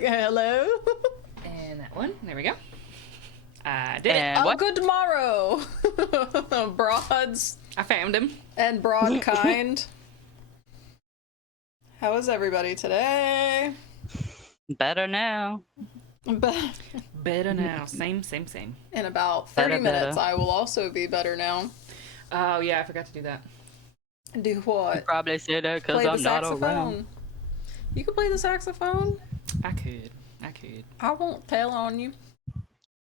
Hello. And that one. There we go. I did it. Oh, good tomorrow. Broads I found him. and broad kind. How is everybody today? Better now. Better now. Same. In about 30 Better. minutes, I will also be better now. Oh, yeah. I forgot to do that. Do what? Probably say that because Play the I'm not saxophone. around. You can play the saxophone. I could. I won't tell on you.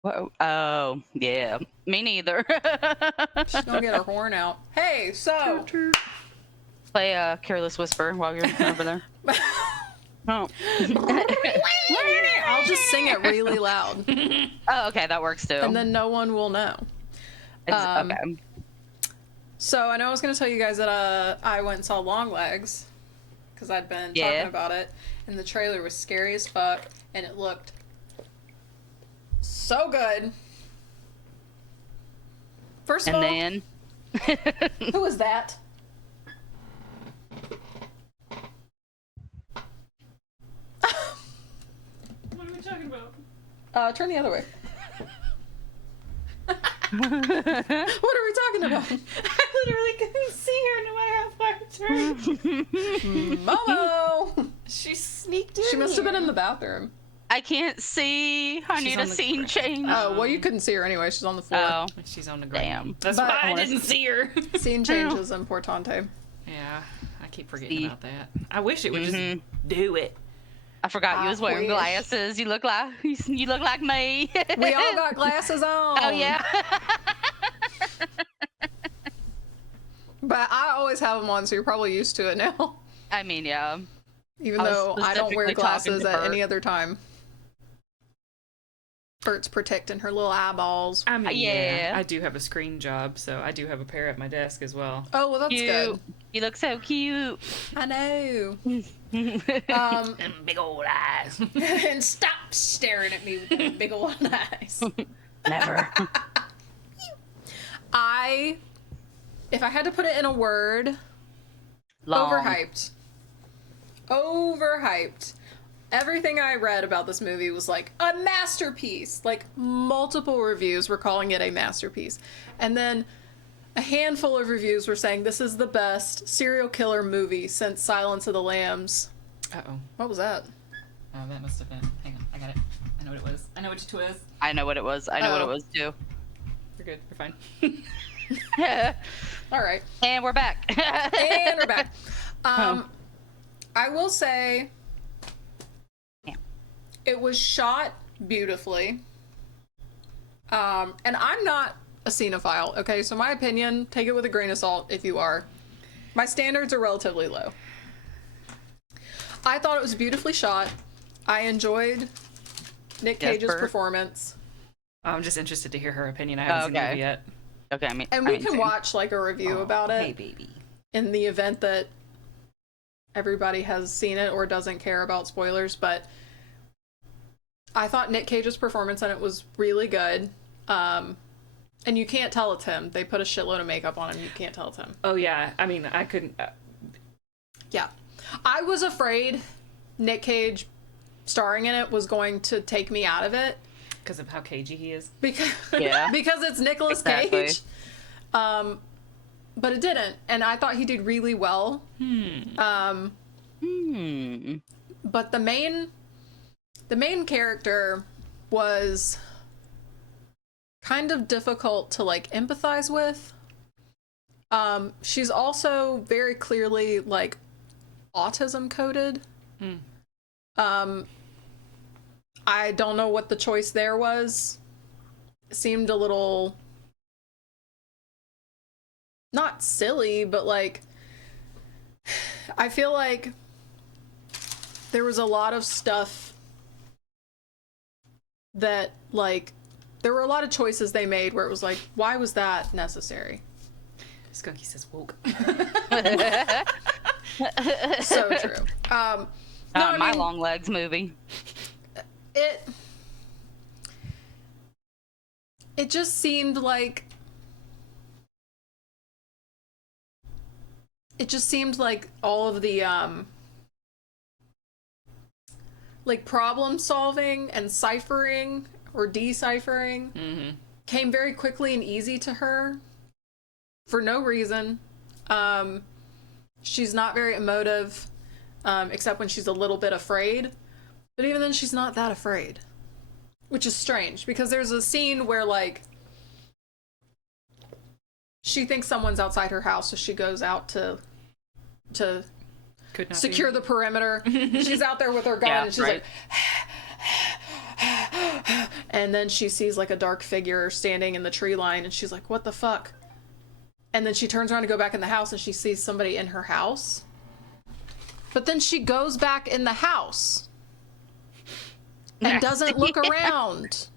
Whoa. Oh, yeah. Me neither. She's gonna get her horn out. Hey, so Play Careless Whisper while you're over there. Oh. I'll just sing it really loud, Oh, okay. That works too. and then no one will know. Okay. So I know I was gonna tell you guys that I went and saw Longlegs because I'd been talking about it, and the trailer was scary as fuck, and it looked so good. First of all, And then who was that? What are we talking about? Turn the other way. What are we talking about? I literally couldn't see her no matter how far I turned. Momo! She sneaked in. She must have been in the bathroom. I can't see. I need on a the scene ground. change. Oh, well, you couldn't see her anyway. She's on the floor. Oh. She's on the ground. Damn. That's But- why I didn't see her. Scene change is importante. Yeah, I keep forgetting See. about that. I wish it would Mhm. just do it. I forgot you was wearing wish. glasses. You look like me. We all got glasses on. Oh yeah. But I always have them on, so you're probably used to it now. I mean, yeah. Even I was though I don't wear specifically talking glasses to at Bert. any other time. Bert's protecting her little eyeballs. I mean, Yeah. I do have a screen job, so I do have a pair at my desk as well. Oh, well, that's good. You look so cute. I know. And big old eyes. And stop staring at me with those big old eyes. Never. If I had to put it in a word, Long. overhyped. Overhyped. Everything I read about this movie was like a masterpiece. Like multiple reviews were calling it a masterpiece. And then a handful of reviews were saying this is the best serial killer movie since Silence of the Lambs. Uh-oh. What was that? Oh, that must have been. Hang on, I got it. I know what it was. I know which it was. I know what it was. I know what Oh. it was too. We're good. We're fine. All right. And we're back. And we're back. I will say Yeah. it was shot beautifully. And I'm not a cinephile, okay? So my opinion, take it with a grain of salt if you are. My standards are relatively low. I thought it was beautifully shot. I enjoyed Nick Yes, Cage's Bert? performance. I'm just interested to hear her opinion. I haven't seen the Okay. movie yet. Okay, I mean, And we can watch like a review about it. Hey, baby. In the event that everybody has seen it or doesn't care about spoilers, but I thought Nick Cage's performance in it was really good. And you can't tell it's him. They put a shitload of makeup on him. You can't tell it's him. Oh, yeah. I mean, I couldn't. Yeah. I was afraid Nick Cage starring in it was going to take me out of it Because of how cagey he is. because Yeah. because it's Nicolas Exactly. Cage. But it didn't, and I thought he did really well. But the main character was kind of difficult to like empathize with. She's also very clearly like autism coded. I don't know what the choice there was. It seemed a little not silly, but like I feel like there was a lot of stuff that like there were a lot of choices they made where it was like, why was that necessary? Skunky says woke. So true. No, I My mean, Long Legs movie. it just seemed like all of the like problem solving and ciphering or deciphering came very quickly and easy to her for no reason. She's not very emotive, except when she's a little bit afraid. But even then, she's not that afraid, which is strange because there's a scene where like she thinks someone's outside her house, so she goes out to Could not secure be. the perimeter. She's out there with her gun, Yeah, and she's right. like, and then she sees like a dark figure standing in the tree line, and she's like, "What the fuck?" And then she turns around to go back in the house, and she sees somebody in her house. But then she goes back in the house and doesn't look around.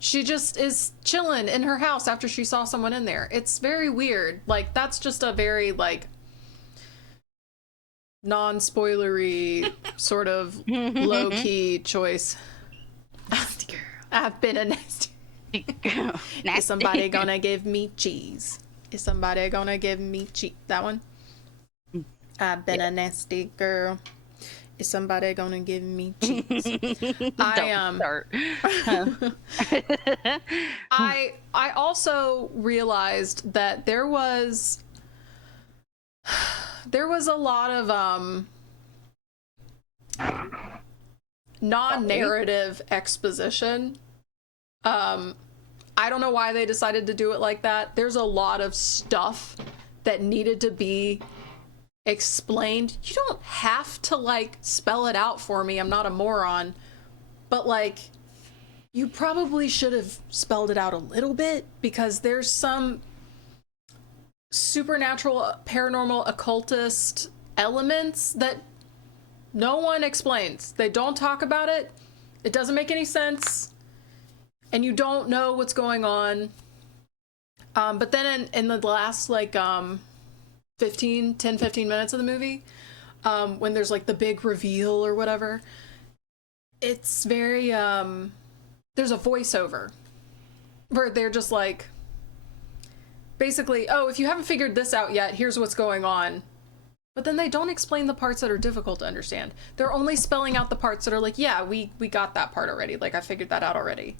She just is chilling in her house after she saw someone in there. It's very weird. Like, that's just a very, like, non-spoilery sort of low-key choice. Nasty girl. I've been a nasty... Is somebody gonna give me cheese? Is somebody gonna give me cheese? That one? I've been a nasty girl. Is somebody gonna give me cheese? Don't start. I also realized that there was a lot of non-narrative exposition. I don't know why they decided to do it like that. There's a lot of stuff that needed to be explained. You don't have to like spell it out for me. I'm not a moron. But like, you probably should have spelled it out a little bit, because there's some supernatural, paranormal, occultist elements that no one explains. They don't talk about it. It doesn't make any sense. And you don't know what's going on. But then in the last like 10-15 minutes of the movie, when there's like the big reveal or whatever, it's very there's a voiceover where they're just like, basically, oh, if you haven't figured this out yet, here's what's going on. But then they don't explain the parts that are difficult to understand. They're only spelling out the parts that are like, yeah, we got that part already. Like, I figured that out already.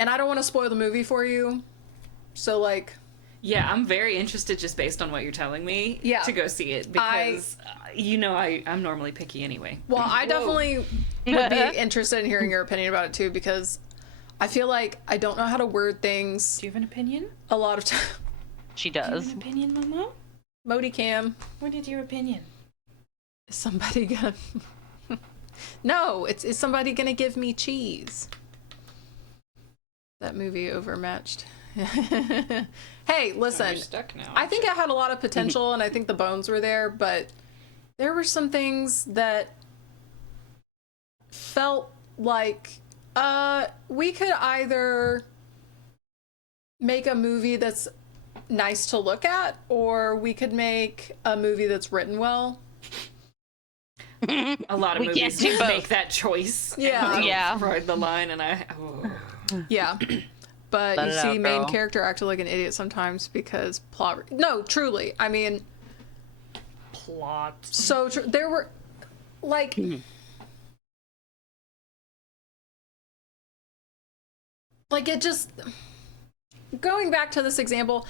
And I don't want to spoil the movie for you. So, like... Yeah, I'm very interested just based on what you're telling me to go see it, because I'm normally picky anyway. Well, I definitely would be interested in hearing your opinion about it too, because I feel like I don't know how to word things Do you have an opinion? a lot of time. She Do you does. have an opinion, Momo? Modi Cam, What is your opinion? is somebody gonna... No, is somebody gonna give me cheese? That movie overmatched. Hey, listen, You're stuck now. I think it had a lot of potential, and I think the bones were there, but there were some things that felt like we could either make a movie that's nice to look at, or we could make a movie that's written well. a lot of We movies can't do do both. make that choice. Yeah. And Yeah. ride the line, and Yeah. But Let you it see out, main girl. character acted like an idiot sometimes because plot... No, truly. I mean, plot. so there were, like... Like, it just... Going back to this example,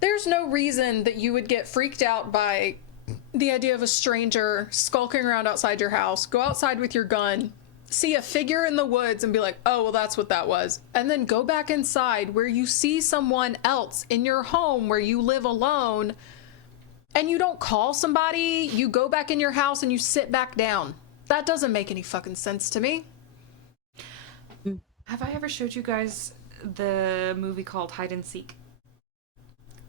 there's no reason that you would get freaked out by the idea of a stranger skulking around outside your house, go outside with your gun, see a figure in the woods and be like, oh, well, that's what that was. And then go back inside where you see someone else in your home where you live alone, and you don't call somebody, you go back in your house and you sit back down. That doesn't make any fucking sense to me. Have I ever showed you guys the movie called Hide and Seek?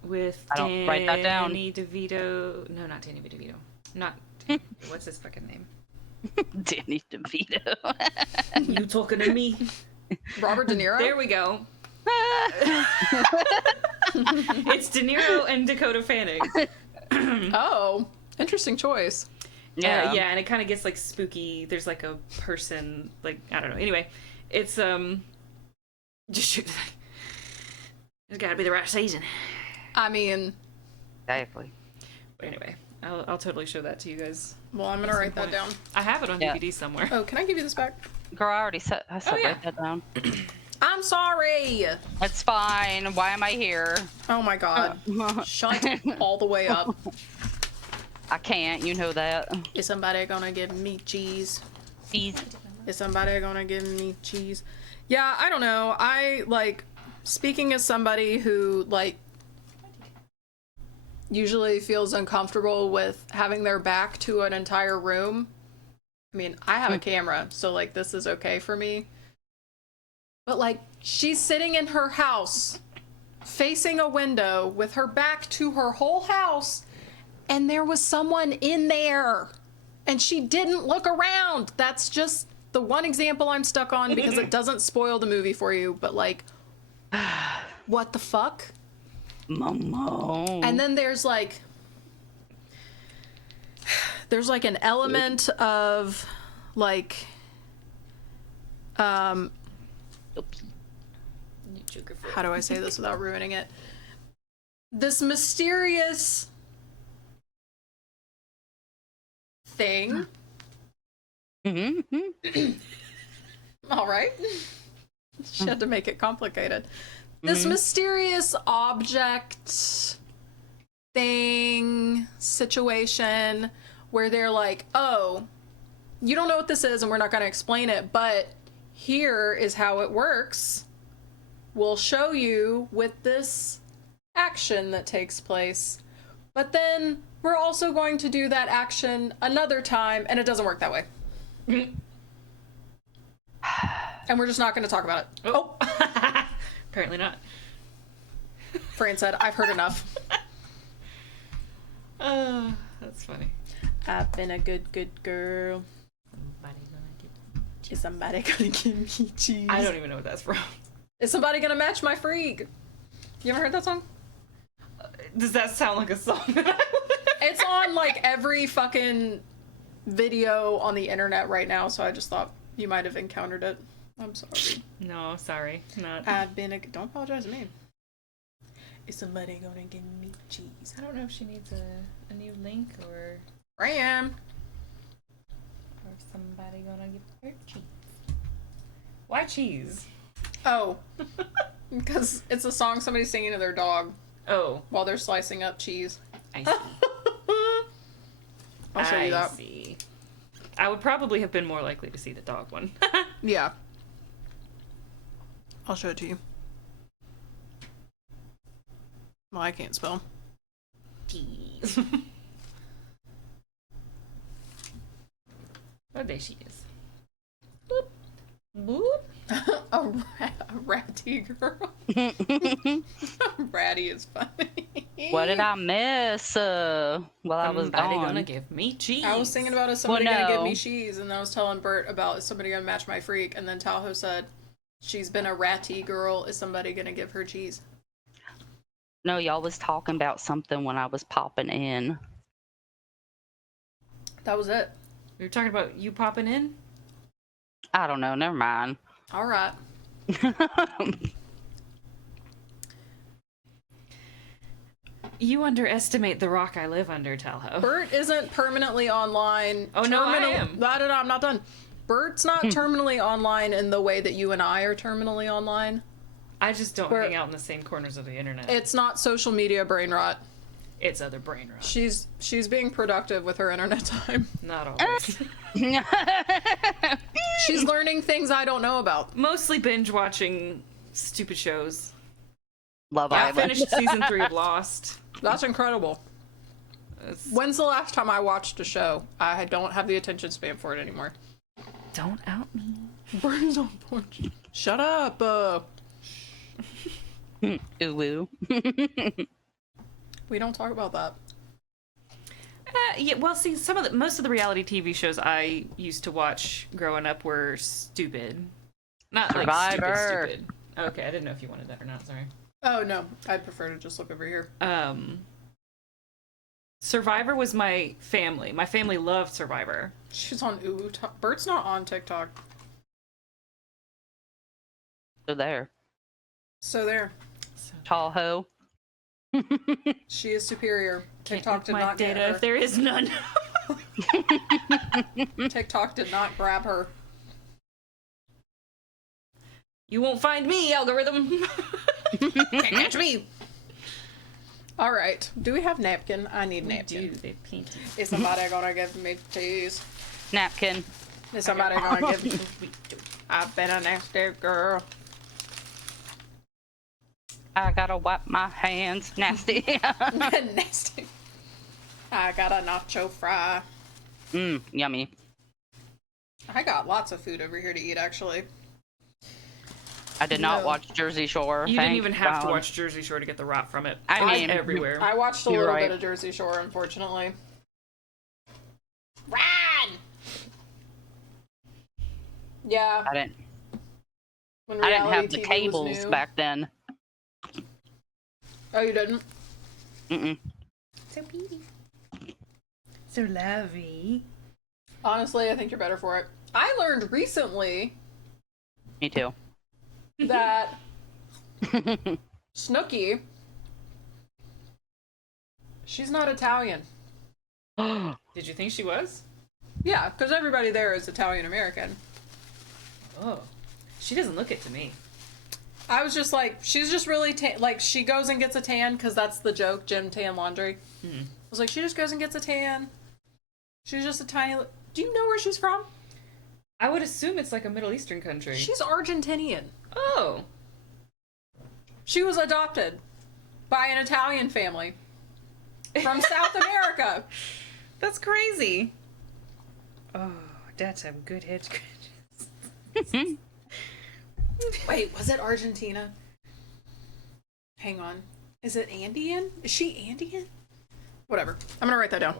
With I don't write that down. Danny DeVito. No, not Danny DeVito. Not... What's his fucking name? Danny DeVito. You talking to me? Robert De Niro? There we go. It's De Niro and Dakota Fanning. Oh, interesting choice. Yeah. Yeah, and it kind of gets like spooky. There's like a person, like, I don't know. Anyway, it's just shoot. It's got to be the right season. I mean, Exactly. But anyway, I'll totally show that to you guys. Well, I'm gonna write that down. I have it on DVD somewhere. Oh, can I give you this back? Girl, I already said write that down. I'm sorry. It's fine. Why am I here? Oh my god. Shut all the way up. I can't. You know that. Is somebody gonna give me cheese? Cheese. Is somebody gonna give me cheese? Yeah, I don't know. I like speaking as somebody who like usually feels uncomfortable with having their back to an entire room. I mean, I have a camera, so like this is okay for me. But like she's sitting in her house facing a window with her back to her whole house and there was someone in there and she didn't look around. That's just the one example I'm stuck on because it doesn't spoil the movie for you, but like what the fuck? Momo. And then there's like an element of like how do I say this without ruining it? This mysterious thing. All right. She had to make it complicated. This mysterious object thing situation where they're like, oh, you don't know what this is and we're not going to explain it, but here is how it works. We'll show you with this action that takes place. But then we're also going to do that action another time, and it doesn't work that way. And we're just not going to talk about it. Oh. Apparently not. Fran said, I've heard enough. That's funny. I've been a good girl. Is somebody gonna give me cheese? I don't even know what that's from. Is somebody gonna match my freak? You ever heard that song? Does that sound like a song? It's on like every fucking video on the internet right now, so I just thought you might have encountered it. I'm sorry. No, sorry. Not. I've been a... Don't apologize to me. Is somebody gonna give me cheese? I don't know if she needs a new link or... Ram! Or somebody gonna give her cheese. Why cheese? Oh. Because it's a song somebody's singing to their dog. Oh. While they're slicing up cheese. I see. I'll show you that. I see. I would probably have been more likely to see the dog one. Yeah. I'll show it to you. Well, I can't spell. Cheese. Oh, there she is. Boop. Boop. a ratty girl. Ratty is funny. What did I miss while I was Somebody gone? gonna give me cheese. I was thinking about is somebody gonna give me cheese, and I was telling Bert about is somebody gonna match my freak, and then Tahoe said, she's been a ratty girl, is somebody gonna give her cheese? No, y'all was talking about something when I was popping in. That was it. We were talking about you popping in? I don't know. Never mind. All right. You underestimate the rock I live under, Talho. Bert isn't permanently online. Oh, no, I am. I'm not done. Bert's not terminally online in the way that you and I are terminally online. I just don't hang out in the same corners of the internet. It's not social media brain rot. It's other brain rot. She's being productive with her internet time. Not always. She's learning things I don't know about. Mostly binge watching stupid shows. Love I Island. finished season 3 of Lost. That's incredible. When's the last time I watched a show? I don't have the attention span for it anymore. Don't out me. Burns on porch. Shut up. Ooh woo. We don't talk about that. Yeah, well, see, most of the reality TV shows I used to watch growing up were stupid. Not Survivor. like stupid. Okay, I didn't know if you wanted that or not. Sorry. Oh no, I'd prefer to just look over here. Survivor was my family. My family loved Survivor. She's on Bert's not on TikTok. So there. So there. Tall hoe. She is superior. TikTok did my not get data her. if there is none. TikTok did not grab her. You won't find me, algorithm. Can't catch me. All right. Do we have napkin? I need napkin. Dude, they plenty. Is somebody gonna give me cheese? Napkin. Is somebody gonna give me? I've been a nasty girl. I gotta wipe my hands. Nasty. Nasty. I got a nacho fry. Yummy. I got lots of food over here to eat, actually. I did not No. watch Jersey Shore. You didn't even have to God. watch Jersey Shore to get the rot from it. I mean, everywhere. I watched a You're little right. bit of Jersey Shore, unfortunately. Run! Yeah. I didn't When I didn't have reality the TV was cables new. back then. Oh, you didn't? Mm-mm. So pretty. So lovely. Honestly, I think you're better for it. I learned recently Me too. that Snooki, she's not Italian. Did you think she was? Yeah, because everybody there is Italian American. Oh. She doesn't look it to me. I was just like, she's just really like she goes and gets a tan because that's the joke, Jim Tan Laundry. I was like, she just goes and gets a tan. She's just a tiny. Do you know where she's from? I would assume it's like a Middle Eastern country. She's Argentinian. Oh. She was adopted by an Italian family from South America. That's crazy. Oh, that's some good head scratches. Wait, was it Argentina? Hang on. Is it Andean? Is she Andean? Whatever. I'm gonna write that down.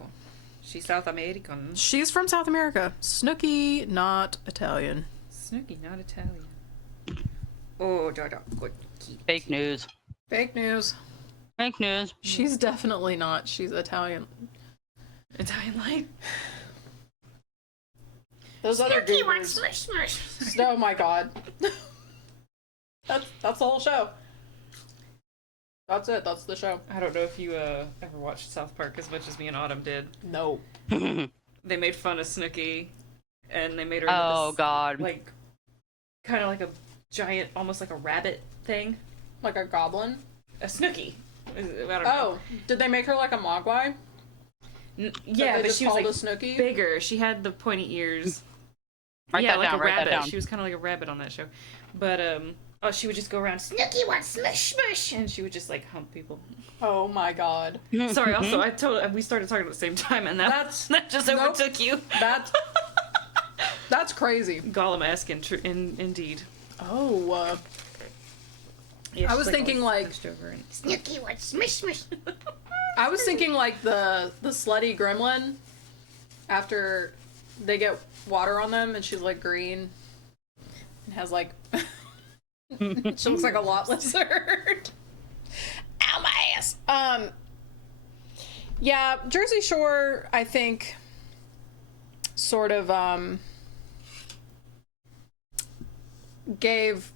She's South American. She's from South America. Snooki, not Italian. Snooki, not Italian. Oh, good. Fake news. Fake news. Fake news. She's definitely not. She's Italian. Italian light. Those other Snooki wants goobers. smush smush. Oh my god. That's the whole show. That's it. That's the show. I don't know if you ever watched South Park as much as me and Autumn did. No. They made fun of Snooki, and they made her into Oh this, God. like, kind of like a giant, almost like a rabbit thing. Like a goblin? A Snooki. I don't know. Oh, did they make her like a mogwai? Yeah, they but just she was called like a Snooki? bigger. She had the pointy ears. Write yeah, that like down. a Write rabbit. that down. She was kind of like a rabbit on that show. But oh, she would just go around. Snooki wants smush smush, and she would just like hump people. Oh my god. Sorry. Also, we started talking at the same time, and that just nope. overtook you. That's crazy. Gollum-esque, indeed. Oh, Yeah, I she's, was thinking, all like- hunched over and Snooki wants smush smush. I was thinking like the slutty gremlin after they get water on them and she's like green and has like she looks like a lot lizard. Ow, my ass. Yeah, Jersey Shore, I think, sort of gave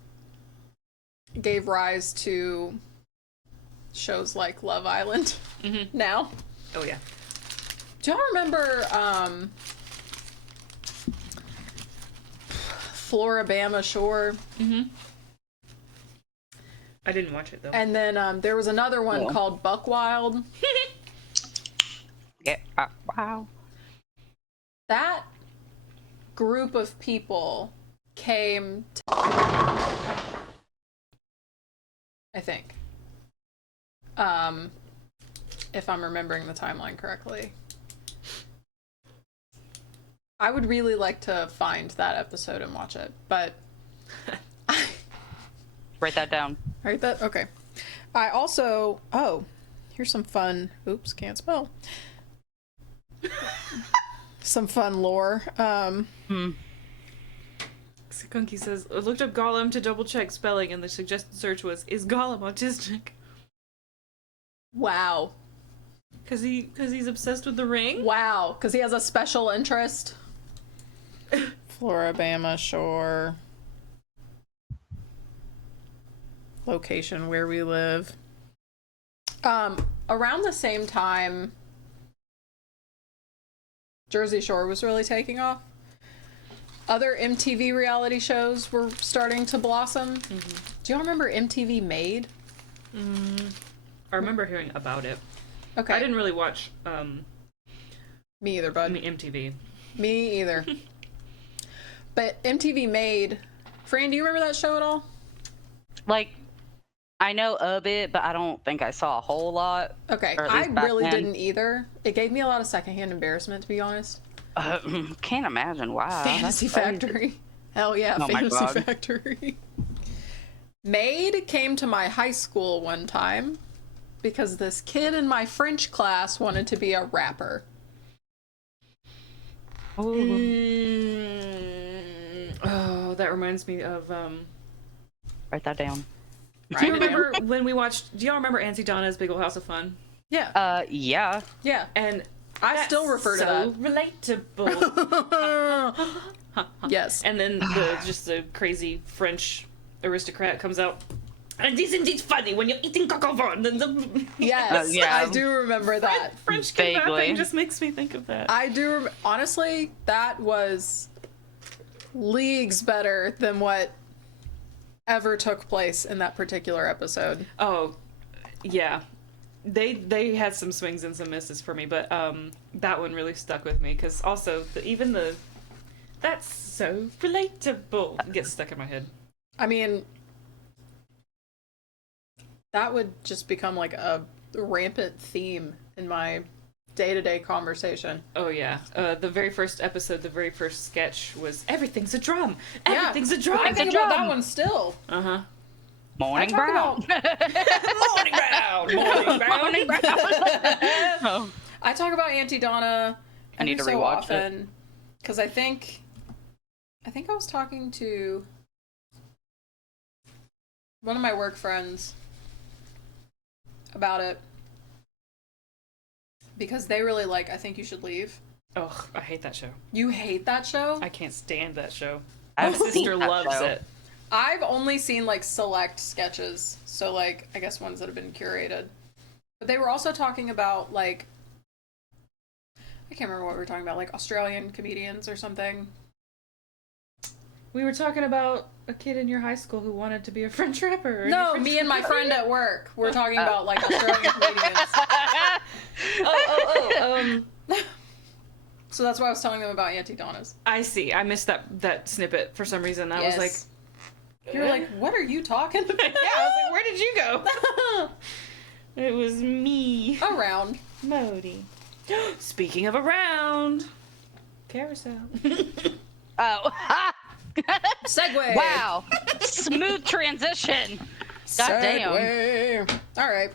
rise to shows like Love Island now. Oh yeah. Do y'all remember Floribama Shore? I didn't watch it though. And then there was another one Cool. called Buck Wild. Yeah. Wow. That group of people came to, I think. If I'm remembering the timeline correctly. I would really like to find that episode and watch it, but Write that down. right, that okay. I also here's some fun. Oops, can't spell. Some fun lore. Kunky says, I looked up Gollum to double check spelling, and the suggested search was, is Gollum autistic? Wow, Cause he's obsessed with the ring. wow, because he has a special interest. Floribama Shore. Location where we live. around the same time Jersey Shore was really taking off, other MTV reality shows were starting to blossom. Mm-hmm. Do y'all remember MTV Made? I remember hearing about it. Okay. I didn't really watch Me either, bud. MTV. Me either. But MTV Made... Fran, do you remember that show at all? Like, I know of it, but I don't think I saw a whole lot. Okay, Or at I least back really then. didn't either. It gave me a lot of secondhand embarrassment, to be honest. Can't imagine. Wow. Fantasy that's crazy. Factory. Hell yeah, Oh my Fantasy God. Factory. Maid came to my high school one time because this kid in my French class wanted to be a rapper. Oh, that reminds me of Write that down. do you remember when we watched, do y'all remember Auntie Donna's Big Ol' House of Fun? Yeah. Yeah. Yeah. And I still refer to so that. relatable. Yes. And then just the crazy French aristocrat comes out. And isn't it funny when you're eating coq au vin? Yes. Yeah. I do remember that. French kid Vaguely. rapping just makes me think of that. I do. Honestly, that was leagues better than what ever took place in that particular episode. Oh, yeah. They had some swings and some misses for me, but that one really stuck with me because also that's so relatable gets stuck in my head. I mean, that would just become like a rampant theme in my day-to-day conversation. Oh yeah, the very first episode, the very first sketch was everything's a drum. Everything's a I drum. think about that one still. Uh huh. Morning I brown. talk Morning brown. Morning brown. Morning brown. Oh. I talk about Auntie Donna I need every to so rewatch often because I think I was talking to one of my work friends about it because they really like I Think You Should Leave. Ugh, I hate that show. You hate that show? I can't stand that show. I've My seen sister that loves show. it. I've only seen like select sketches, so like I guess ones that have been curated. But they were also talking about like I can't remember what we were talking about, like Australian comedians or something. We were talking about a kid in your high school who wanted to be a French rapper. No, me and my friend at work were talking about like Australian comedians. So that's why I was telling them about Auntie Donna's. I see. I missed that snippet for some reason. I was like, you're like, what are you talking about? yeah, I was like, where did you go? It was me. Around. Modi. Speaking of around, Carousel. Oh. Segue. Wow. Smooth transition. God damn. Segue. All right.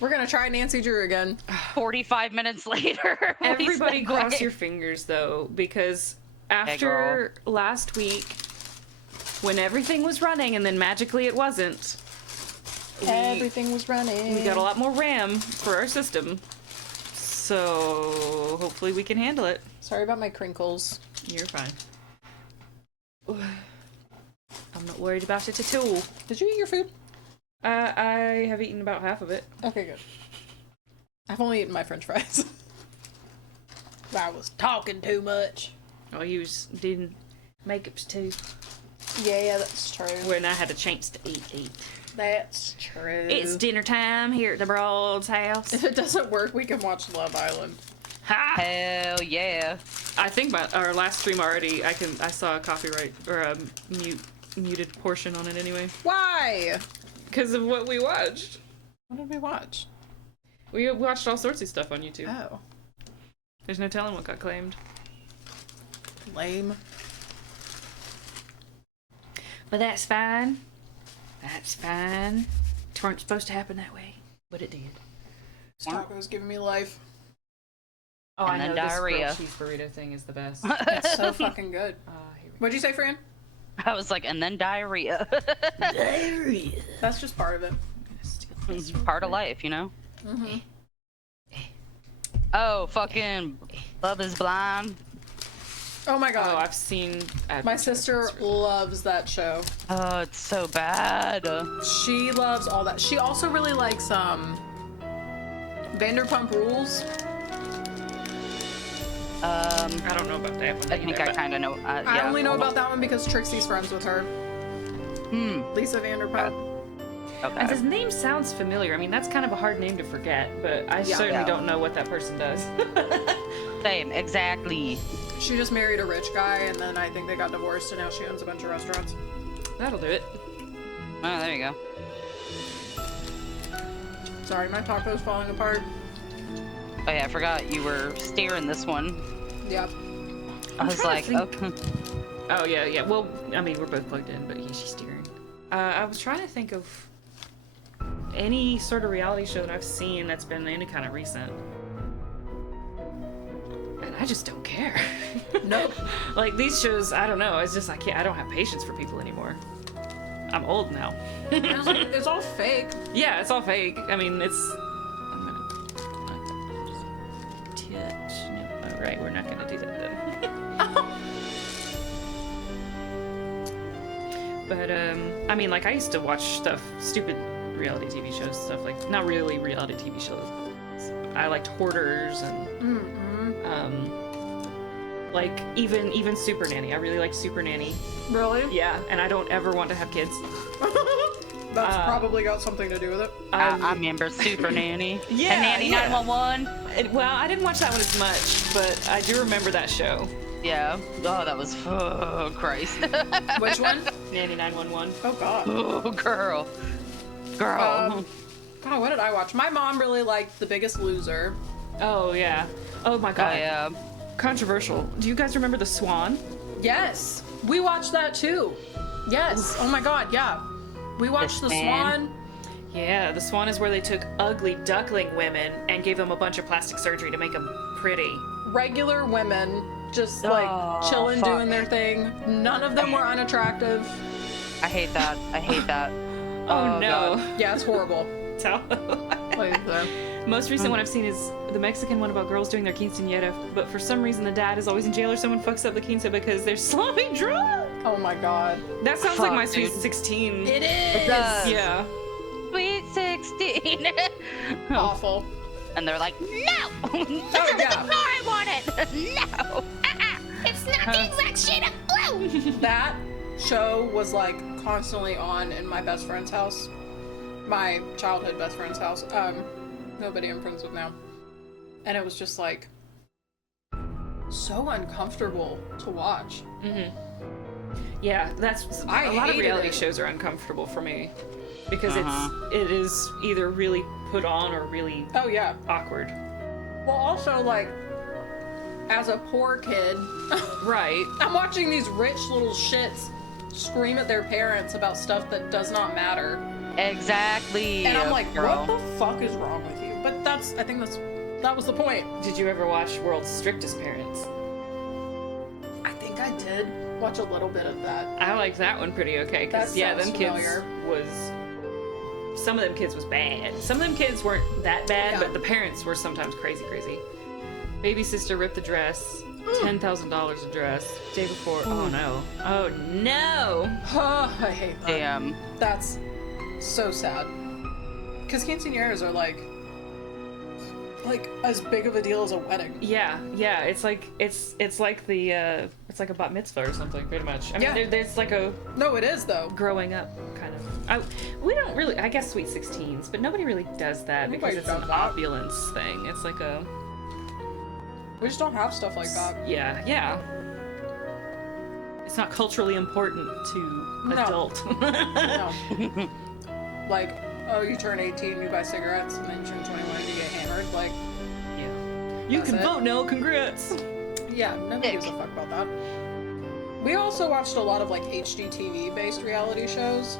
We're going to try Nancy Drew again. 45 minutes later. we Everybody cross segue. your fingers, though, because Hey, after last week, when everything was running and then magically it wasn't, Everything was running. we got a lot more RAM for our system. So hopefully we can handle it. Sorry about my crinkles. You're fine. I'm not worried about it at all. Did you eat your food? I have eaten about half of it. Okay, good. I've only eaten my french fries. I was talking too much. Oh, you did makeups too. Yeah, that's true. When I had a chance to eat. That's true. It's dinner time here at the Broad's house. If it doesn't work, we can watch Love Island. Ha! Hell yeah. I think our last stream already. I saw a copyright or a muted portion on it anyway Why? because of what we watched. What did we watch? We watched all sorts of stuff on YouTube. Oh, There's no telling what got claimed. lame. But that's fine. That's fine. It weren't supposed to happen that way, but it did. This taco's giving me life. Oh, And I then know diarrhea. this grilled cheese burrito thing is the best. It's so fucking good. Here we What'd you say, Fran? I was like, and then diarrhea. That's just part of it. It's part of life, you know? Mm-hmm. Oh, fucking Love is Blind. Oh my Oh, god. I've seen. My sister loves that show. Oh, it's so bad. She loves all that. She also really likes Vanderpump Rules. I don't know about that one. I think I kind of know. I Yeah, only know hold about on. that one because Trixie's friends with her. Lisa Vanderpump. Okay. And his name sounds familiar. I mean, that's kind of a hard name to forget, but I certainly Yeah. don't know what that person does. Same, exactly. She just married a rich guy, and then I think they got divorced, and now she owns a bunch of restaurants. That'll do it. Oh, there you go. Sorry, my taco's falling apart. Oh yeah, I forgot you were steering this one. Yep. I was trying like, to think. okay. Oh, yeah, yeah. Well, I mean, we're both plugged in, but she's steering. I was trying to think of any sort of reality show that I've seen that's been any kind of recent. And I just don't care. Nope. Like, these shows, I don't know. It's just, I don't have patience for people anymore. I'm old now. It's all fake. Yeah, it's all fake. I mean, it's... I'm gonna just touch. No, all right, we're not gonna do that then. But, I mean, like, I used to watch stupid reality TV shows, stuff like, not really reality TV shows. I liked Hoarders and, like, even Super Nanny. I really liked Super Nanny. Really? Yeah, and I don't ever want to have kids. That's probably got something to do with it. I remember Super Nanny. Yeah, And Nanny yeah. 911. Well, I didn't watch that one as much, but I do remember that show. Yeah. Oh, that was, oh, Christ. Which one? Nanny 911. Oh, God. Oh, girl. Girl. God, what did I watch? My mom really liked The Biggest Loser. Oh, yeah. Oh, my God. I, Controversial. Do you guys remember The Swan? Yes. We watched that, too. Yes. Oh, my God, yeah. We watched The Swan. Swan. Yeah, The Swan is where they took ugly duckling women and gave them a bunch of plastic surgery to make them pretty. Regular women, just, like, chilling, fuck. doing their thing. None of them were unattractive. I hate that. I hate that. Oh, no. God. Yeah, it's horrible. Like, Most recent one I've seen is the Mexican one about girls doing their quinceañera, but for some reason the dad is always in jail or someone fucks up the quince because they're sloppy drunk. oh, my God. That sounds like Fuck, my Sweet dude. 16. It is. does. Yeah. Sweet 16. Awful. And they're like, no! Oh, yeah. No, I want it! No! It's not the exact shade of blue! That show was, like, constantly on in my best friend's house. My childhood best friend's house. Nobody I'm friends with now. And it was just, like, so uncomfortable to watch. Yeah, that's I a lot of hated reality it. shows are uncomfortable for me because Uh-huh. it is either really put on or really Oh, yeah. awkward. Well, also, like, as a poor kid, Right. I'm watching these rich little shits scream at their parents about stuff that does not matter. Exactly. And I'm like, girl. what the fuck is wrong with you? But I think that was the point. Did you ever watch World's Strictest Parents? I think I did watch a little bit of that. I liked that one pretty okay because That yeah, sounds them kids familiar. some of them kids was bad. Some of them kids weren't that bad, Yeah. but the parents were sometimes crazy. Baby sister ripped the dress. $10,000 a dress. Day before. Oh no. Oh no. Oh, I hate that. Damn. That's so sad. Because quinceañeras are like as big of a deal as a wedding. Yeah. It's like it's like it's like a bat mitzvah or something, pretty much. I mean, Yeah. there's like a No, it is though. growing up kind of. We don't really. I guess Sweet 16s, but nobody really does that because Nobody it's does an that. opulence thing. It's like a We just don't have stuff like that. yeah. It's not culturally important to No. adult. No. Like, oh, you turn 18, you buy cigarettes, and then you turn 21 and you get hammered. Like, Yeah. You That's can it. vote now. Congrats. yeah, nobody gives a fuck about that. We also watched a lot of like HGTV based reality shows.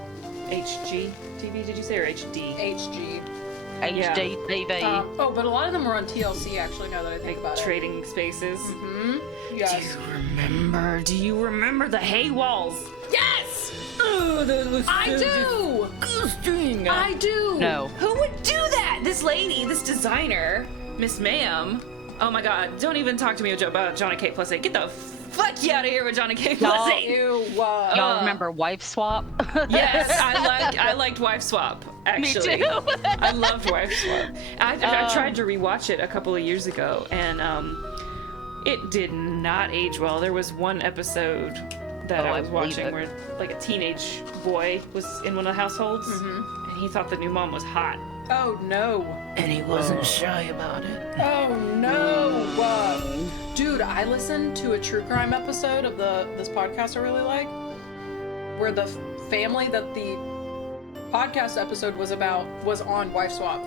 HGTV, did you say, or HD? HG. HGTV. But a lot of them were on TLC actually. Now that I think about it. Trading Spaces. Yes. Do you remember the hay walls? Yes. Oh, that was I do. disgusting. I do. No. Who would do that? This lady, this designer, Miss Ma'am. Oh my God! Don't even talk to me about Johnny K. Plus 8. Get the Fuck you out of here with Johnny Cake Y'all- Pussy. Ew. Y'all remember Wife Swap? Yes, I liked Wife Swap. Actually, Me too. I loved Wife Swap. I tried to rewatch it a couple of years ago, and it did not age well. There was one episode that I was watching where like a teenage boy was in one of the households, and he thought the new mom was hot. Oh no. And he wasn't shy about it. Oh no. Dude, I listened to a true crime episode of this podcast I really like, where the family that the podcast episode was about was on Wife Swap.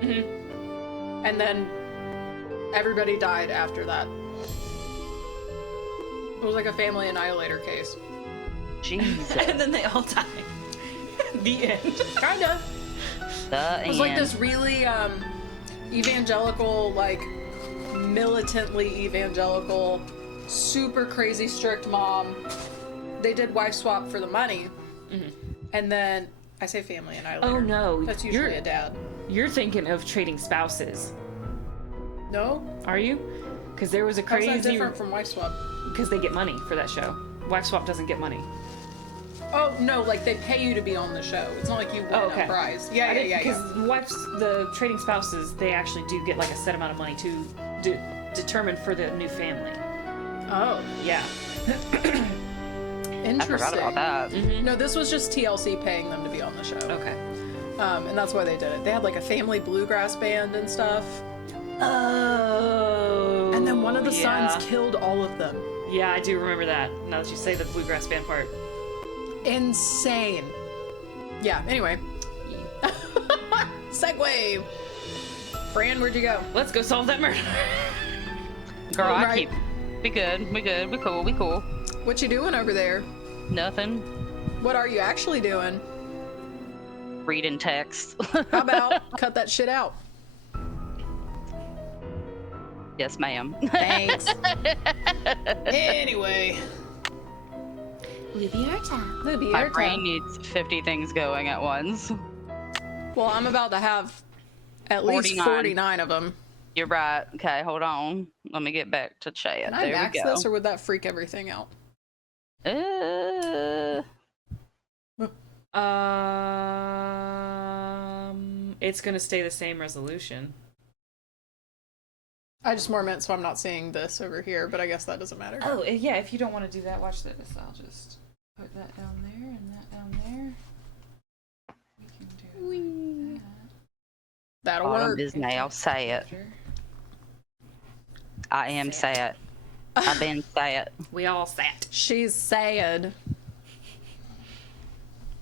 And then everybody died after that. It was like a family annihilator case. Jesus. And then they all died. The end. Kinda. The It was like this really evangelical, like militantly evangelical, super crazy strict mom. They did Wife Swap for the money. And then I say family annihilator. Oh no, That's usually a dad. You're thinking of Trading Spouses, No? are you? Because there was a How's that crazy. different from Wife Swap? Because they get money for that show. Wife Swap doesn't get money. Oh, no, like they pay you to be on the show. It's not like you win a prize. Yeah. Because the Trading Spouses, they actually do get like a set amount of money to determine for the new family. Oh, Yeah. interesting. I forgot about that. No, this was just TLC paying them to be on the show. Okay. And that's why they did it. They had like a family bluegrass band and stuff. Oh. And then one of the sons killed all of them. Yeah, I do remember that. Now that you say the bluegrass band part. Insane. Yeah, anyway. Segway. Fran, where'd you go? Let's go solve that murder. Girl, I Right. keep. We good. We cool. What you doing over there? Nothing. What are you actually doing? Reading text. How about cut that shit out? Yes, ma'am. Thanks. Anyway. My brain needs 50 things going at once. Well, I'm about to have at least 49. 49 of them. You're right. Okay, hold on. Let me get back to chat. Can I There max we go. this, or would that freak everything out? It's gonna stay the same resolution. I just more meant so I'm not seeing this over here, but I guess that doesn't matter. Oh, yeah, if you don't want to do that, watch this. I'll just put that down there and that down there. We can do it like That'll Bottom work. is now. Say it. that. I am sad. I've been sad. We all sat. She's sad.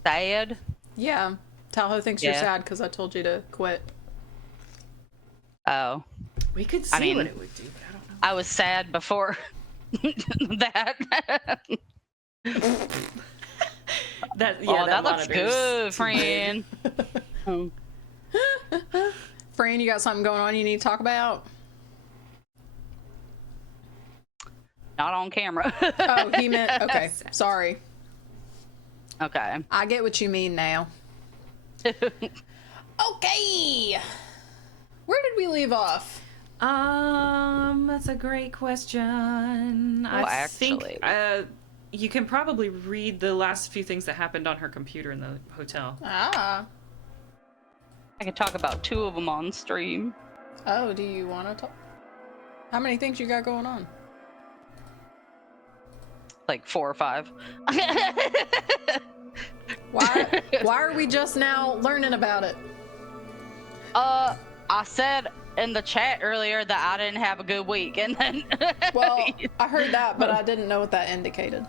Sad? Yeah. Tahoe thinks you're Yeah. sad because I told you to quit. Oh. We could see mean, what it would do, but I don't know. I was sad before that. That That looks monitor's good, friend. Fran, you got something going on you need to talk about? Not on camera. Oh, he meant, okay, sorry. Okay. I get what you mean now. Okay. Where did we leave off? That's a great question. Well, I actually- think you can probably read the last few things that happened on her computer in the hotel. Ah. I can talk about 2 of them on stream. Oh, do you want to talk? How many things you got going on? Like 4 or 5. Why are we just now learning about it? I said in the chat earlier that I didn't have a good week, and then Well, I heard that, but I didn't know what that indicated.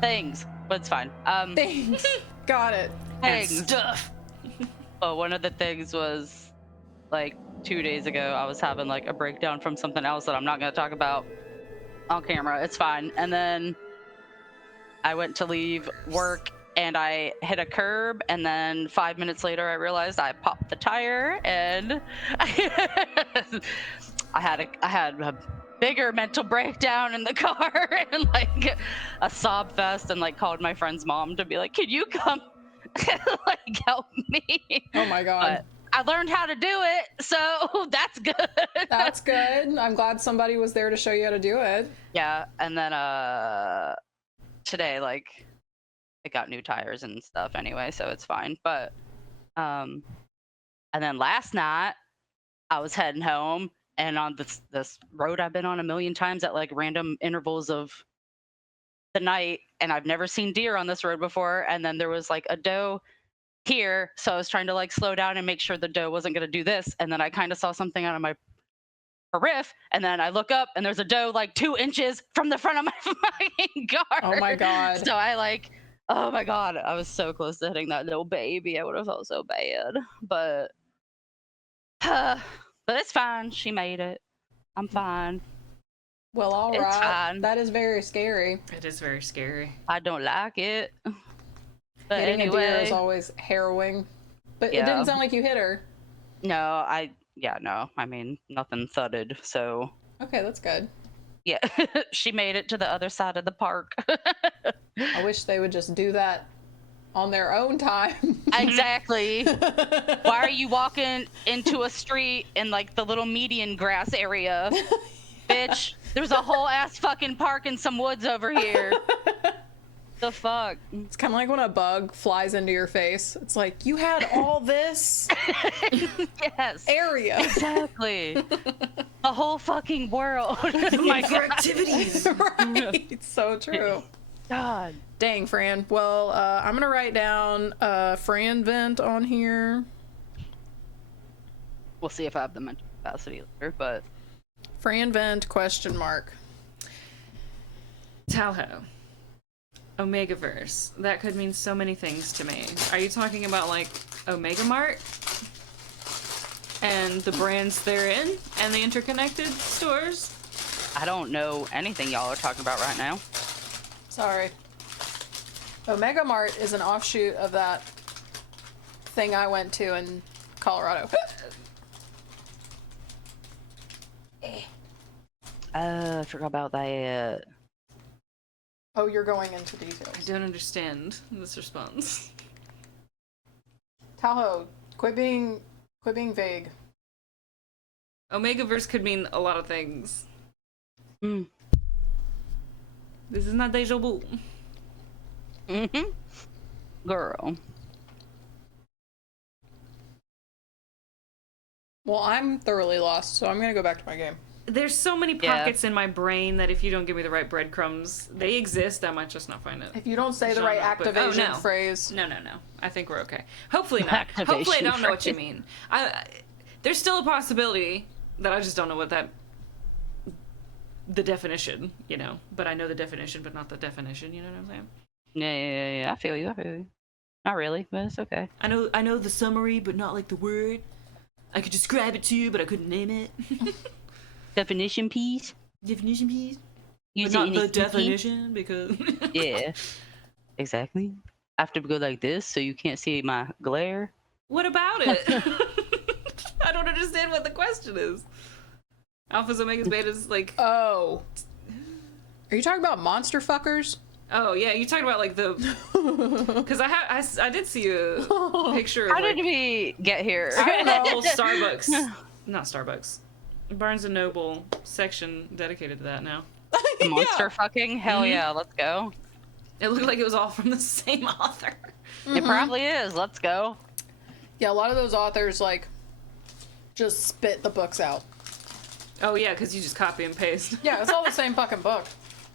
things, but it's fine. Things. Got it. Things. Stuff. But one of the things was like 2 days ago, I was having like a breakdown from something else that I'm not going to talk about on camera. It's fine. And then I went to leave work and I hit a curb, and then 5 minutes later I realized I popped the tire, and I had a bigger mental breakdown in the car and like a sob fest, and like called my friend's mom to be like, "Can you come like help me?" Oh my god. But I learned how to do it, so that's good. That's good. I'm glad somebody was there to show you how to do it. Yeah, and then today, like, it got new tires and stuff anyway, so it's fine. But and then last night I was heading home, and on this road I've been on a million times at like random intervals of the night, and I've never seen deer on this road before, and then there was like a doe here, so I was trying to like slow down and make sure the doe wasn't going to do this, and then I kind of saw something out of my riff, and then I look up and there's a doe like 2 inches from the front of my fucking car. Oh my God. So I like, oh my God, I was so close to hitting that little baby. I would have felt so bad, but it's fine. She made it. I'm fine. Well, all It's right. fine. That is very scary. It is very scary. I don't like it. But Hitting a deer is anyway, always harrowing. But it Yeah. didn't sound like you hit her. no, I mean, nothing thudded. So Okay, that's good. yeah, she made it to the other side of the park. I wish they would just do that on their own time. Exactly. Why are you walking into a street in like the little median grass area? Bitch, there's a whole ass fucking park and some woods over here. The fuck? It's kind of like when a bug flies into your face. It's like, you had all this Yes. area. Exactly. The whole fucking world. Oh my For God. activities. Right. So true. God. Dang, Fran. Well, I'm going to write down Fran vent on here. We'll see if I have the mental capacity later, but Fran vent ? Talho. Omegaverse. That could mean so many things to me. Are you talking about like Omega Mart and the brands therein and the interconnected stores? I don't know anything y'all are talking about right now. Sorry. Omega Mart is an offshoot of that thing I went to in Colorado. I forgot about that. Oh, you're going into I details. don't understand this response. Tahoe, quit being vague. Omegaverse could mean a lot of things. Mm. This is not deja vu. Mm-hmm. Girl. Well, I'm thoroughly lost, so I'm going to go back to my game. There's so many Yeah. pockets in my brain that if you don't give me the right breadcrumbs, they exist. I might just not find it. If you don't say the right Genre, but- oh, activation no. phrase. No. I think we're okay. Hopefully not. Hopefully I don't know what you mean. There's still a possibility that I just don't know what the definition, you know. But I know the definition, but not the definition. You know what I'm saying? Yeah. I feel you. Not really, but it's okay. I know the summary, but not like the word. I could describe it to you, but I couldn't name it. Definition piece. Definition piece. Use But it not in the a speaking. definition because. Yeah. Exactly. I have to go like this so you can't see my glare. What about it? I don't understand what the question is. Alphas, omegas, betas, like. Oh. Are you talking about monster fuckers? Oh yeah, you talking about like the. Because I did see a picture of How like did we get here? I don't know. whole Starbucks, not Starbucks, Barnes and Noble section dedicated to that now. Monster fucking? Hell yeah, let's go. It looked like it was all from the same author. It probably is. Let's go. Yeah, a lot of those authors, like, just spit the books out. Oh yeah, because you just copy and paste. Yeah, it's all the same fucking book.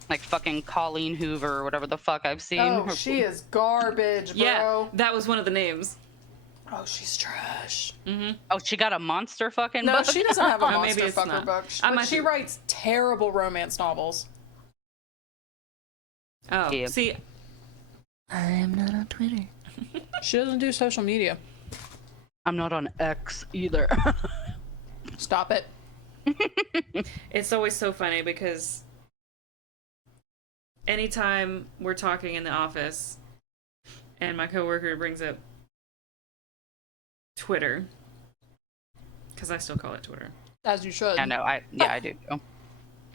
Like fucking Colleen Hoover or whatever the fuck I've seen. Oh, she is garbage, bro. Yeah, that was one of the names. Oh, she's trash. Oh, she got a monster fucking No, book? she doesn't have a Oh, maybe monster it's fucker not. book. I But might she be- writes terrible romance novels. Oh, Yeah. see, I am not on Twitter. She doesn't do social media. I'm not on X either. Stop it. it's always so funny because anytime we're talking in the office and my coworker brings up Twitter, because I still call it Twitter. As you should. I know. I do.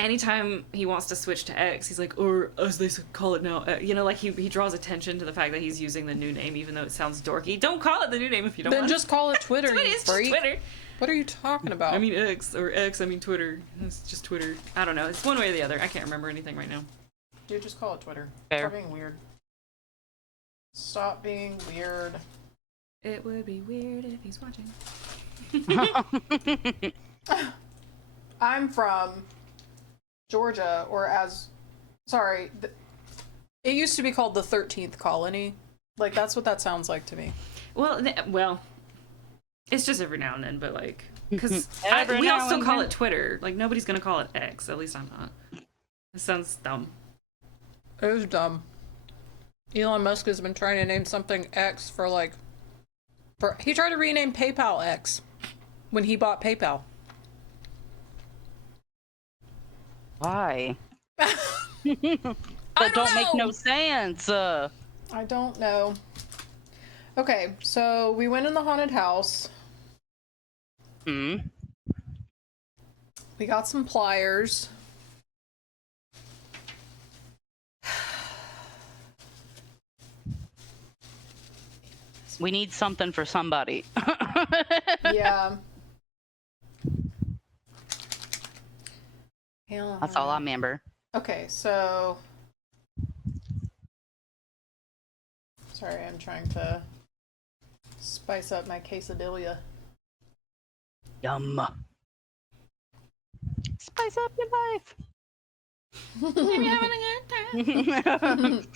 anytime he wants to switch to X, he's like, or as they call it now, you know, like he draws attention to the fact that he's using the new name, even though it sounds dorky. Don't call it the new name if you don't Then want just call it Twitter, It you is just freak. Twitter. What are you talking about? I mean X, or X, I mean Twitter. It's just Twitter. I don't know. It's one way or the other. I can't remember anything right now. Dude, just call it Twitter. Fair. Stop being weird. Stop being weird. It would be weird if he's watching. I'm from Georgia, it used to be called the 13th colony. Like, that's what that sounds like to me. Well, it's just every now and then, but like, because Every we all now still and call then. it Twitter. Like, nobody's gonna call it X. At least I'm not. It sounds dumb. It was dumb. Elon Musk has been trying to name something X he tried to rename PayPal X when he bought PayPal. Why? That don't don't make know. no sense. I don't know. Okay, so we went in the haunted house. Hmm. We got some pliers. We need something for somebody. Yeah. That's all I remember. Okay, so... Sorry, I'm trying to spice up my quesadilla. Yum. Spice up your life. Maybe having a good time.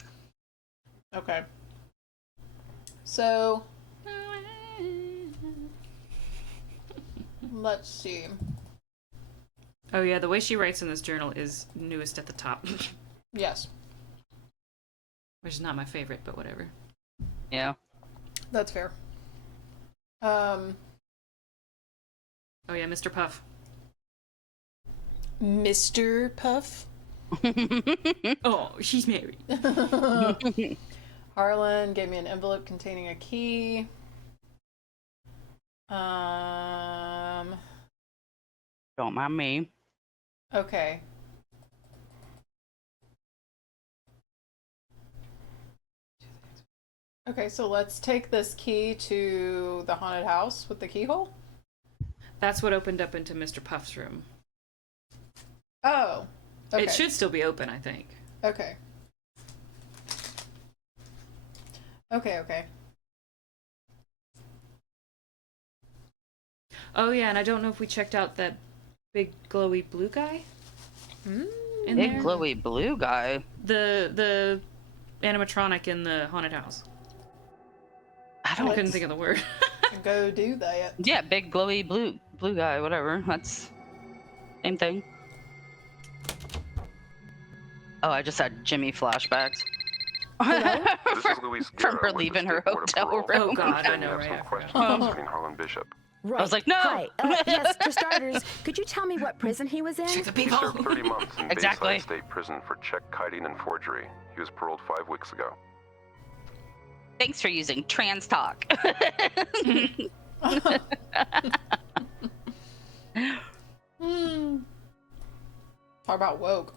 Okay. So, let's see. Oh yeah, the way she writes in this journal is newest at the top, Yes, which is not my favorite, but whatever. Yeah. that's fair. Oh yeah, Mr. Puff. Mr. Puff. Oh, she's married. Harlan gave me an envelope containing a key. Don't mind me. Okay. Okay, so let's take this key to the haunted house with the keyhole. That's what opened up into Mr. Puff's room. Oh. Okay. It should still be open, I think. Okay. Okay. Oh yeah, and I don't know if we checked out that big glowy blue guy. In Big there. glowy blue guy. The animatronic in the haunted house. I I don't. couldn't think of the word. Go do that. Yeah, big glowy blue guy. Whatever. That's same thing. Oh, I just had Jimmy flashbacks. This is Luis From Guerra her with the leaving her State Board of hotel Parole. room. Oh God, I We know, have right? some I questions forgot. concerning Harlan Bishop. Right. was like, no! Hi. Yes, for starters, could you tell me what prison he was in? Check the He people. served 30 months in Exactly. Bayside State Prison for check kiting and forgery. He was paroled 5 weeks ago. Thanks for using trans talk. Talk about woke.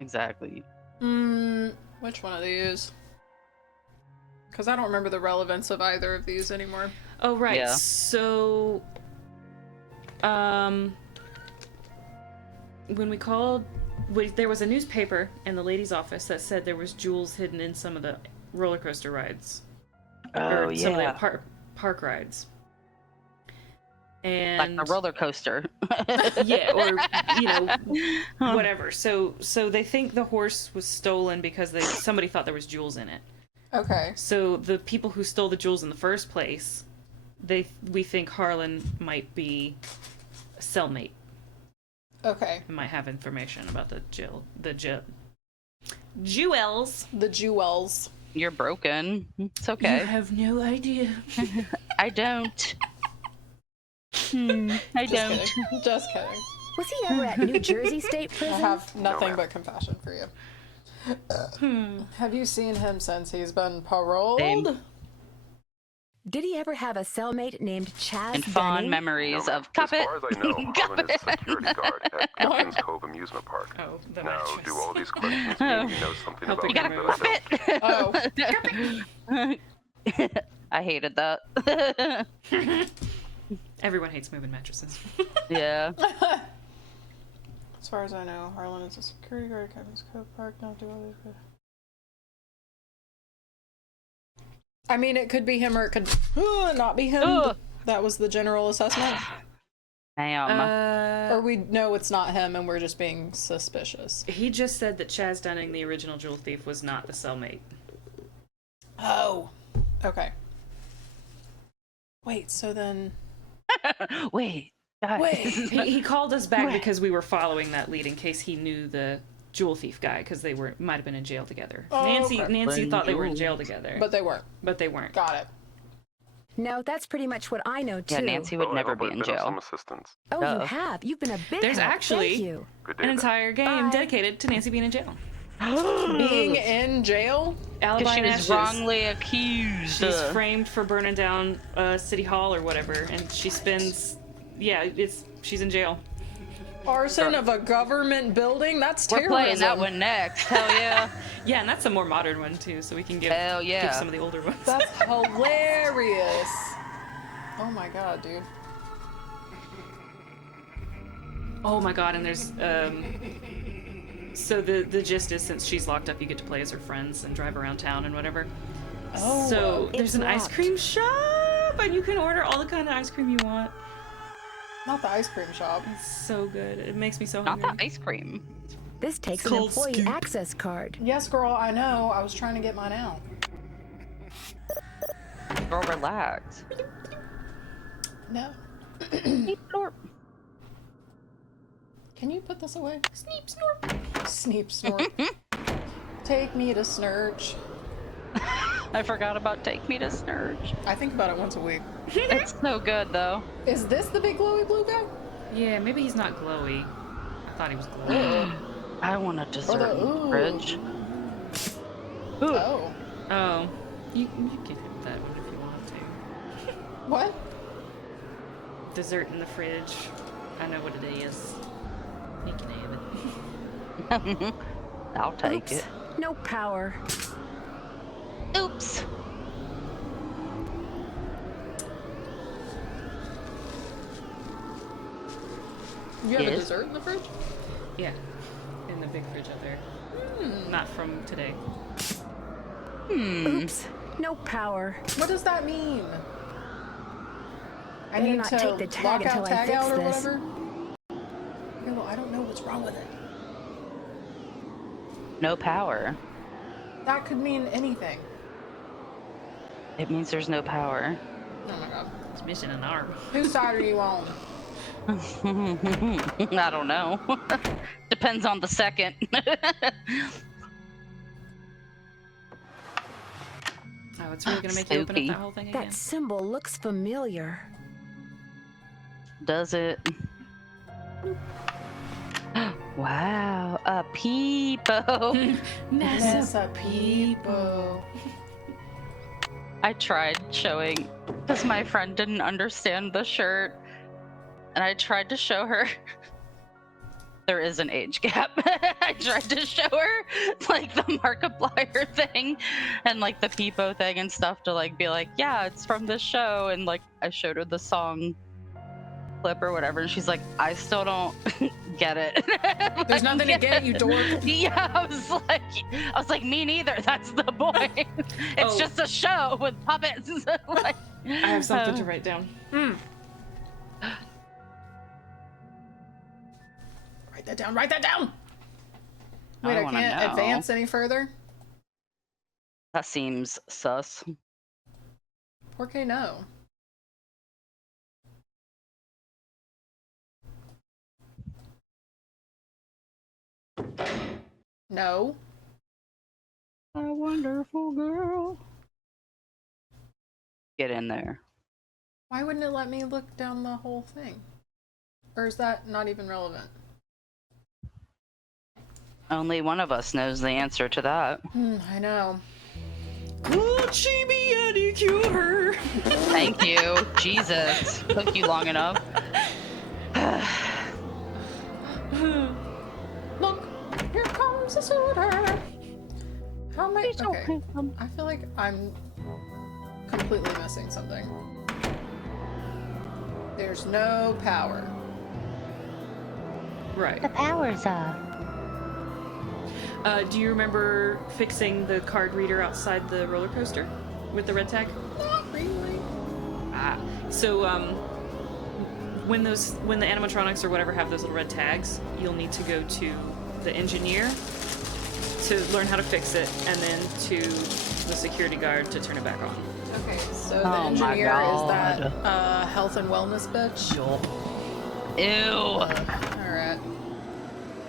Exactly. Which one of these? Because I don't remember the relevance of either of these anymore. Oh right. Yeah. So, when we called, there was a newspaper in the lady's office that said there was jewels hidden in some of the roller coaster rides, Oh or some of yeah. the park rides. Like And a roller coaster. yeah, or whatever. So they think the horse was stolen because somebody thought there was jewels in it. Okay. So the people who stole the jewels in the first place, we think Harlan might be a cellmate Okay. and might have information about the jewels. The jewels. You're broken. It's okay. have no idea. I don't. I Just don't. kidding. Just kidding. Was he ever at New Jersey State I Prison? have nothing ma'am. but compassion for you. Have you seen him since he's been paroled? Same. Did he ever have a cellmate named Chaz And fond Dunning? memories No, of as Cuppet. far as I know, Harlan is a security guard at Captain's Cove Amusement Park. Oh, the Now, mattress. do all these questions mean he knows something Help about You her me gotta that I don't? Cuppet! Oh. I hated that. Everyone hates moving mattresses. Yeah. As far as I know, Harlan is a security guard at Captain's Cove Park. Not do all these good. I mean, it could be him or it could not be him. Ugh. That was the general assessment. Damn. Or we know it's not him and we're just being suspicious. He just said that Chaz Dunning, the original jewel thief, was not the cellmate. Oh. Okay. Wait, so then... Wait. Guys. Wait. He called us back Right. because we were following that lead in case he knew the jewel thief guy, because they might have been in jail together. Oh, Nancy okay. thought they were in jail together, But they weren't. but they weren't. Got it. No, that's pretty much what I know too. Yeah, Nancy would Well, I never hope be I've in been of jail. some assistance. Oh, Duh. you have. You've been a big There's help. actually- Thank you. Good day. An then. entire game Bye. dedicated to Nancy being in jail. Being in jail? Alibi Because she and was ashes. wrongly accused. She's framed for burning down City Hall or whatever, and she spends. Yeah, she's in jail. Arson of a government building? That's We're terrorism. playing that one next. Hell yeah. Yeah, and that's a more modern one too, so we can give Hell yeah. some of the older ones. That's hilarious. Oh my god, dude. Oh my god, and there's so the gist is, since she's locked up, you get to play as her friends and drive around town and whatever. Oh, So there's It's an ice locked. cream shop, and you can order all the kind of ice cream you want. not the ice cream shop. It's so good. It makes me so Not hungry. the ice cream. This takes an Cold employee scoop. access card. Yes, girl, I know. I was trying to get mine out. Girl, relax. No. Beep, blorp. Can you put this away? Sneep, snorp. Sneep, snorp. Take me to Snurch. I forgot about Take Me to Snurge. I think about it once a week. It's so good, though. Is this the big glowy blue guy? Yeah, maybe he's not glowy. I thought he was glowy. I want a dessert in the ooh. fridge. Oh. Oh, you can have that one if you want to. What? Dessert in the fridge. I know what it is. You can have it. I'll take Oops. it. No power. Oops. You have a Yes. dessert in the fridge? Yeah, in the big fridge out there. Not from today. Oops. No power. What does that mean? I Better need not to take the tag lock out, until I tag fix out, or this. whatever. Okay, well, I don't know what's wrong with it. No power. That could mean anything. It means there's no power. Oh my god. It's missing an arm. Whose side are you on? I don't know. Depends on the second. Oh, it's really gonna make you open up Spooky. that whole thing again. That symbol looks familiar. Does it? Wow, a peepo. Nessa people. I tried showing, because my friend didn't understand the shirt, and I tried to show her. There is an age gap. I tried to show her like the Markiplier thing and like the Peepo thing and stuff to like be like, yeah, it's from this show, and like I showed her the song clip or whatever, and she's like, I still don't get it. There's nothing to get, you dork. Yeah, I was like, me neither. That's the point. It's Oh. just a show with puppets. Like, I have something to write down. Write that down, write that down! I Wait, I wanna can't know. advance any further? That seems sus. 4K, no. No. A wonderful girl. Get in there. Why wouldn't it let me look down the whole thing? Or is that not even relevant? Only one of us knows the answer to that. I know. Cool Chibi Annie cure. Thank you. Jesus. Took you long enough. Look, here comes the suitor. How am I? Okay. I feel like I'm completely missing something. There's no power. Right. The power's off. Do you remember fixing the card reader outside the roller coaster with the red tag? Not really. So when the animatronics or whatever have those little red tags, you'll need to go to the engineer to learn how to fix it, and then to the security guard to turn it back on. Okay, so the Oh my engineer is God. that health and wellness bitch. Ew. Alright.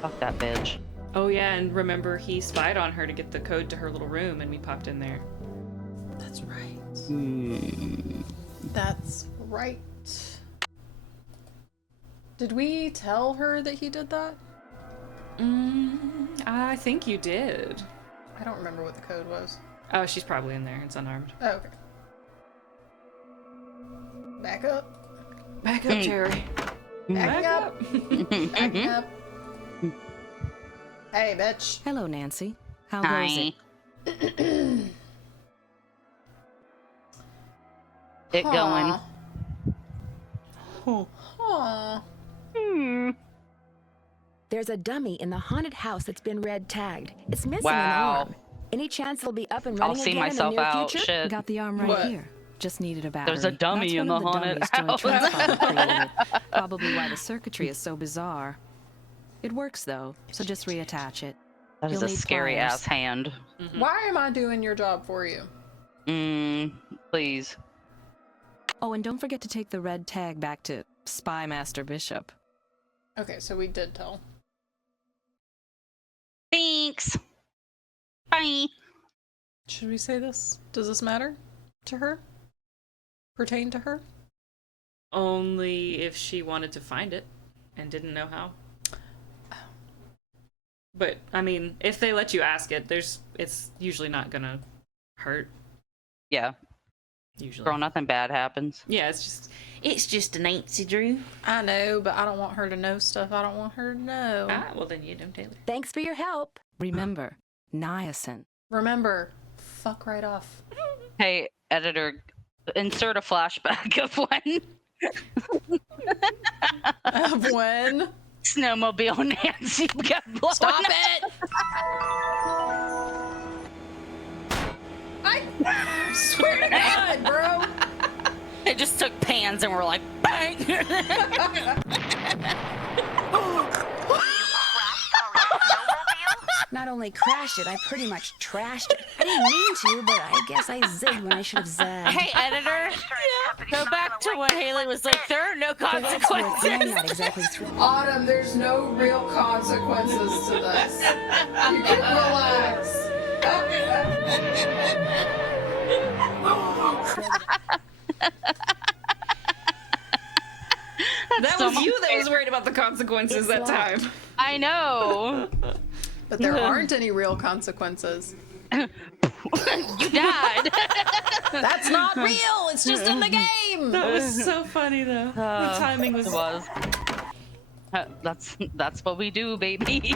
Fuck that bitch. Oh yeah, and remember he spied on her to get the code to her little room, and we popped in there. That's right. Hmm. That's right. Did we tell her that he did that? I think you did. I don't remember what the code was. Oh, she's probably in there. It's unarmed. Oh, okay. Back up. Back up, Jerry. Back up. Back up. Hey, bitch. Hello, Nancy. How goes Hi. it? It going. Aw. There's a dummy in the haunted house that's been red tagged. It's missing an Wow. arm. Any chance it'll be up and I'll running see again myself in the near out. future? Shit. Got the arm right What? here. Just needed a battery. There's a dummy That's in one the of haunted dummies joint house. transformer created. Probably why the circuitry is so bizarre. It works though, so just reattach it. That is You'll a need scary pliers. ass hand. Why am I doing your job for you? Please. Oh, and don't forget to take the red tag back to Spy Master Bishop. Okay, so we did tell. Thanks. Bye. Should we say this? Does this matter to her? Pertain to her? Only if she wanted to find it and didn't know how. But I mean, if they let you ask it, it's usually not gonna hurt. Yeah. Usually. Girl, nothing bad happens. Yeah, it's just a Nancy Drew. I know, but I don't want her to know stuff I don't want her to know. Well then you don't tell her. Thanks for your help. Remember, niacin. Remember, fuck right off. Hey, editor, insert a flashback of when Of when? Snowmobile Nancy got blown Stop up. it! I swear to God, bro! They just took pans and were like, bang! Not only crashed it, I pretty much trashed it. I didn't mean to, but I guess I zigged when I should have zagged. Hey, editor, go back to when Haley was like, there are no For what it's worth, I'm consequences. not exactly through. Autumn, there's no real consequences to this. You can relax. That so was much you that was fair. worried about the consequences that time. I know. But there aren't any real consequences. You died. That's not real! It's just in the game! That was so funny though. The timing was. It was. That's what we do, baby.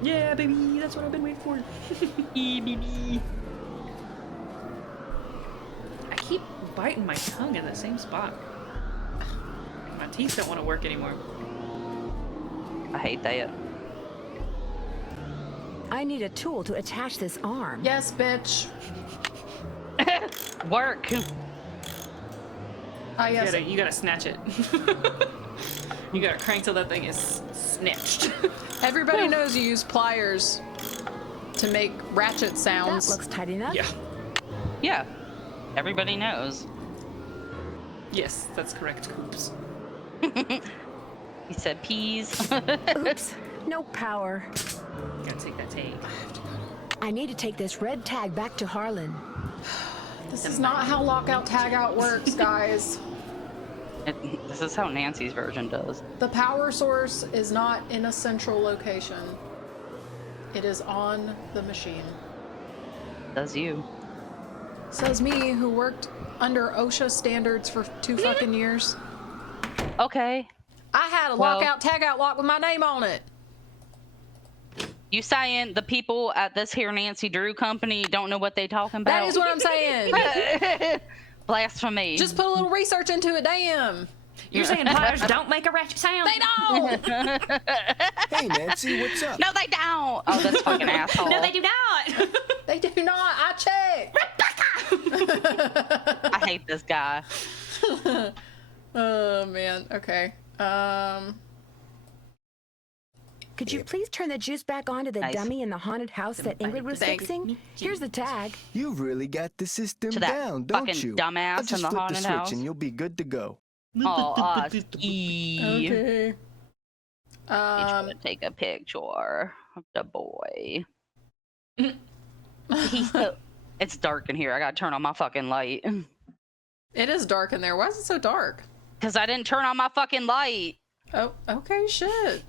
Yeah, baby, that's what I've been waiting for. baby. I keep biting my tongue in the same spot. My teeth don't want to work anymore. I hate that. I need a tool to attach this arm. Yes, bitch. Work. Ah, yes. You gotta snatch it. You gotta crank till that thing is snatched. Everybody knows you use pliers to make ratchet That sounds. looks tight enough. Yeah. Yeah. Everybody knows. Yes, that's correct, Coops. He said peas. Oops, no power. Gotta take that take. I need to take this red tag back to Harlan. This is not how lockout tagout works, guys. This is how Nancy's version does. The power source is not in a central location. It is on the machine. Says you. Says me, who worked under OSHA standards for 2 fucking years. Okay. I had a Well- lockout tagout lock with my name on it. You saying the people at this here Nancy Drew company don't know what they talking about? That is what I'm saying. Blasphemy. Just put a little research into it, damn. You're saying pliers don't make a ratchet sound? They don't. Hey, Nancy, what's up? No, they don't. Oh, that's fucking asshole. No, they do not. They do not. I checked. I hate this guy. Oh man. Okay. Could you please turn the juice back on to the Nice. dummy in the haunted house that Ingrid was Thanks. fixing? Here's the tag. You've really got the system To that down, don't fucking you? dumbass I'll in just the flip haunted switch house. and you'll be good to go. Oh, Okay. He's gonna take a picture of the boy. He's so... It's dark in here. I gotta turn on my fucking light. It is dark in there. Why is it so dark? Because I didn't turn on my fucking light. Oh, okay, shit.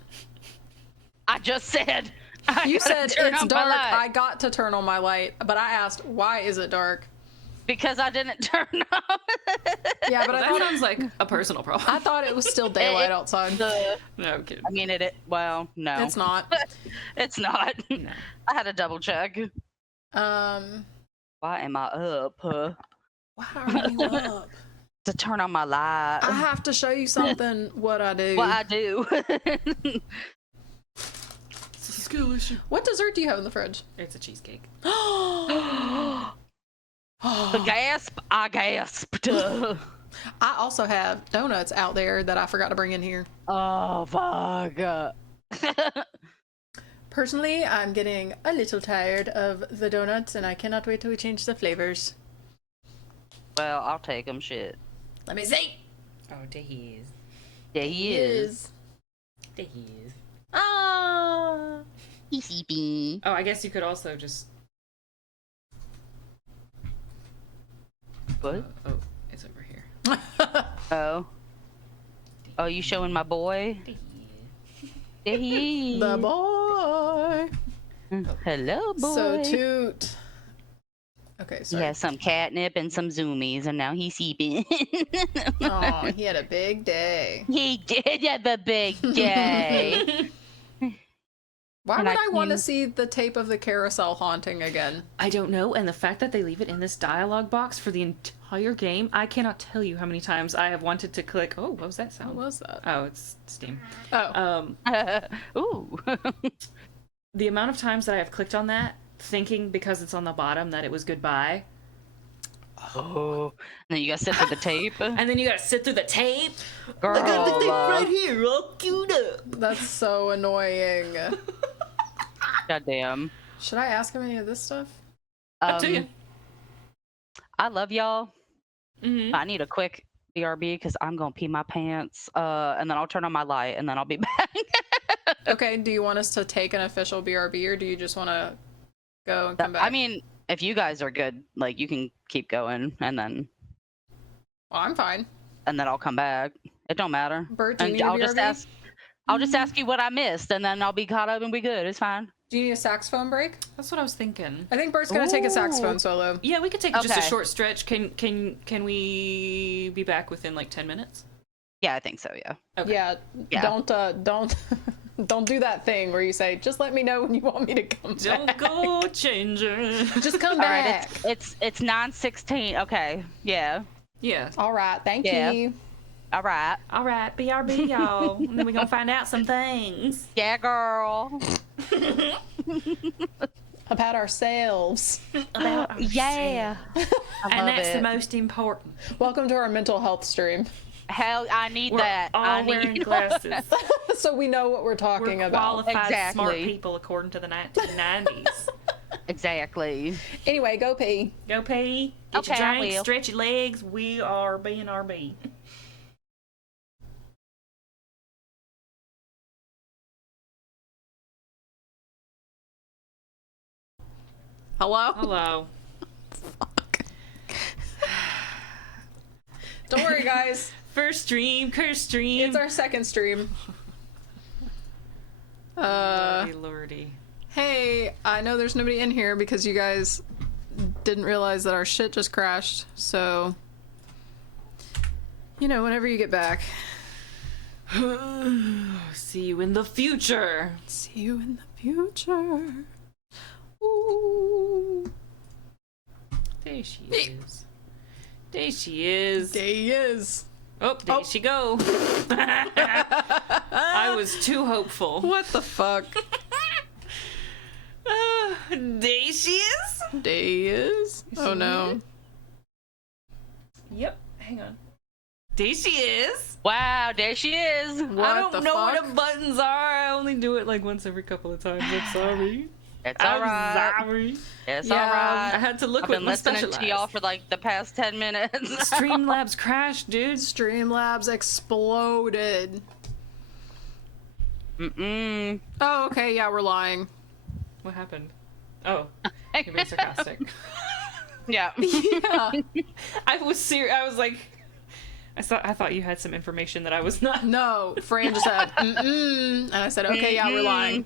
I just said. I You gotta said turn it's on my dark. light. I got to turn on my light, but I asked, why is it dark? Because I didn't turn on. Yeah, but I That thought, sounds like a personal problem. I thought it was still daylight outside. No, I'm kidding. I mean, well, no. It's not. It's not. No. I had to double check. Why Why am I up? are you up? To turn on my light. I have to show you something. What I do. What I do. It's a skill issue. What dessert do you have in the fridge? It's a cheesecake. The gasp, I gasped. I also have donuts out there that I forgot to bring in here. Oh, fuck. Personally, I'm getting a little tired of the donuts, and I cannot wait till we change the flavors. Well, I'll take them, shit. Let me see. Oh, there he is. There he is. There he is. Ah. He's sleeping. Oh, I guess you could also just. What? Oh, it's over here. Oh. Oh, you showing my boy? There he is. There he is. The boy. Hello, boy. So toot. Okay, He sorry. has some catnip and some zoomies, and now he's sleeping. Oh, he had a big day. He did have a big day. Why And would I I want to can- see the tape of the carousel haunting again? I don't know, and the fact that they leave it in this dialogue box for the entire game, I cannot tell you how many times I have wanted to click. Oh, what was that What sound? was that? Oh, it's Steam. Oh. Ooh. The amount of times that I have clicked on that, thinking because it's on the bottom that it was goodbye, Oh. And then you gotta sit through the tape. and then you gotta sit through the tape. Girl. here, all queued up. That's so annoying. Goddamn. Should I ask him any of this stuff? Up to you. I love y'all. Mm-hmm. I need a quick BRB because I'm gonna pee my pants. And then I'll turn on my light and then I'll be back. Okay, do you want us to take an official BRB or do you just want to go and come back? I mean, if you guys are good, like you can keep going and then well, I'm fine. I'll come back. It don't matter. Bert, do you And need a I'll just BRB? ask you what I missed and then I'll be caught up and be good. It's fine. Do you need a saxophone break? That's what I was thinking. I think Bert's gonna take a Ooh. saxophone solo. Yeah, we could take just a Okay. short stretch. Can we be back within like 10 minutes? Yeah, I think so, yeah. Okay. Yeah, Yeah. don't don't do that thing where you say, just let me know when you want me to come Don't back. go changing. Just come All right, back. it's 9:16. Okay. Yeah. Yeah. All right, thank Yeah. you. All right. All right, BRB, y'all. And then we're gonna find out some things. Yeah, girl. About ourselves. About Yeah. I and love that's it. the most important. Welcome to our mental health stream. Hell, I need We're that. all I wearing need glasses. So we know what we're talking We're about. qualified, smart Exactly. people according to the 1990s. Exactly. Anyway, go pee. Go pee, get Okay, your I drink, will. stretch your legs. We are being RB. Hello? Hello. Don't worry, guys. First stream, curse stream. It's our second stream. Lordy, lordy. Hey, I know there's nobody in here because you guys didn't realize that our shit just crashed, so... You know, whenever you get back. See you in the future. See you in the future. Ooh. There she is. There she is. There he is. Oh, there she go. I was too hopeful. What the fuck? There she is. There he is. Oh no. Yep. Hang on. There she is. Wow, there she is. What I don't the know fuck? what the buttons are. I only do it like once every couple of times. I'm sorry. It's I'm alright. sorry. It's Yeah, alright. I had to look I've with been my listening special to y'all eyes. for like the past 10 minutes. Streamlabs crashed, dude. Streamlabs exploded. Mm-mm. Oh, okay, yeah, we're lying. What happened? Oh, you're being sarcastic. Yeah. Yeah. I was serious. I was like, I thought you had some information that I was not. No, Fran just said, mm-mm. And I said, okay, yeah, we're lying.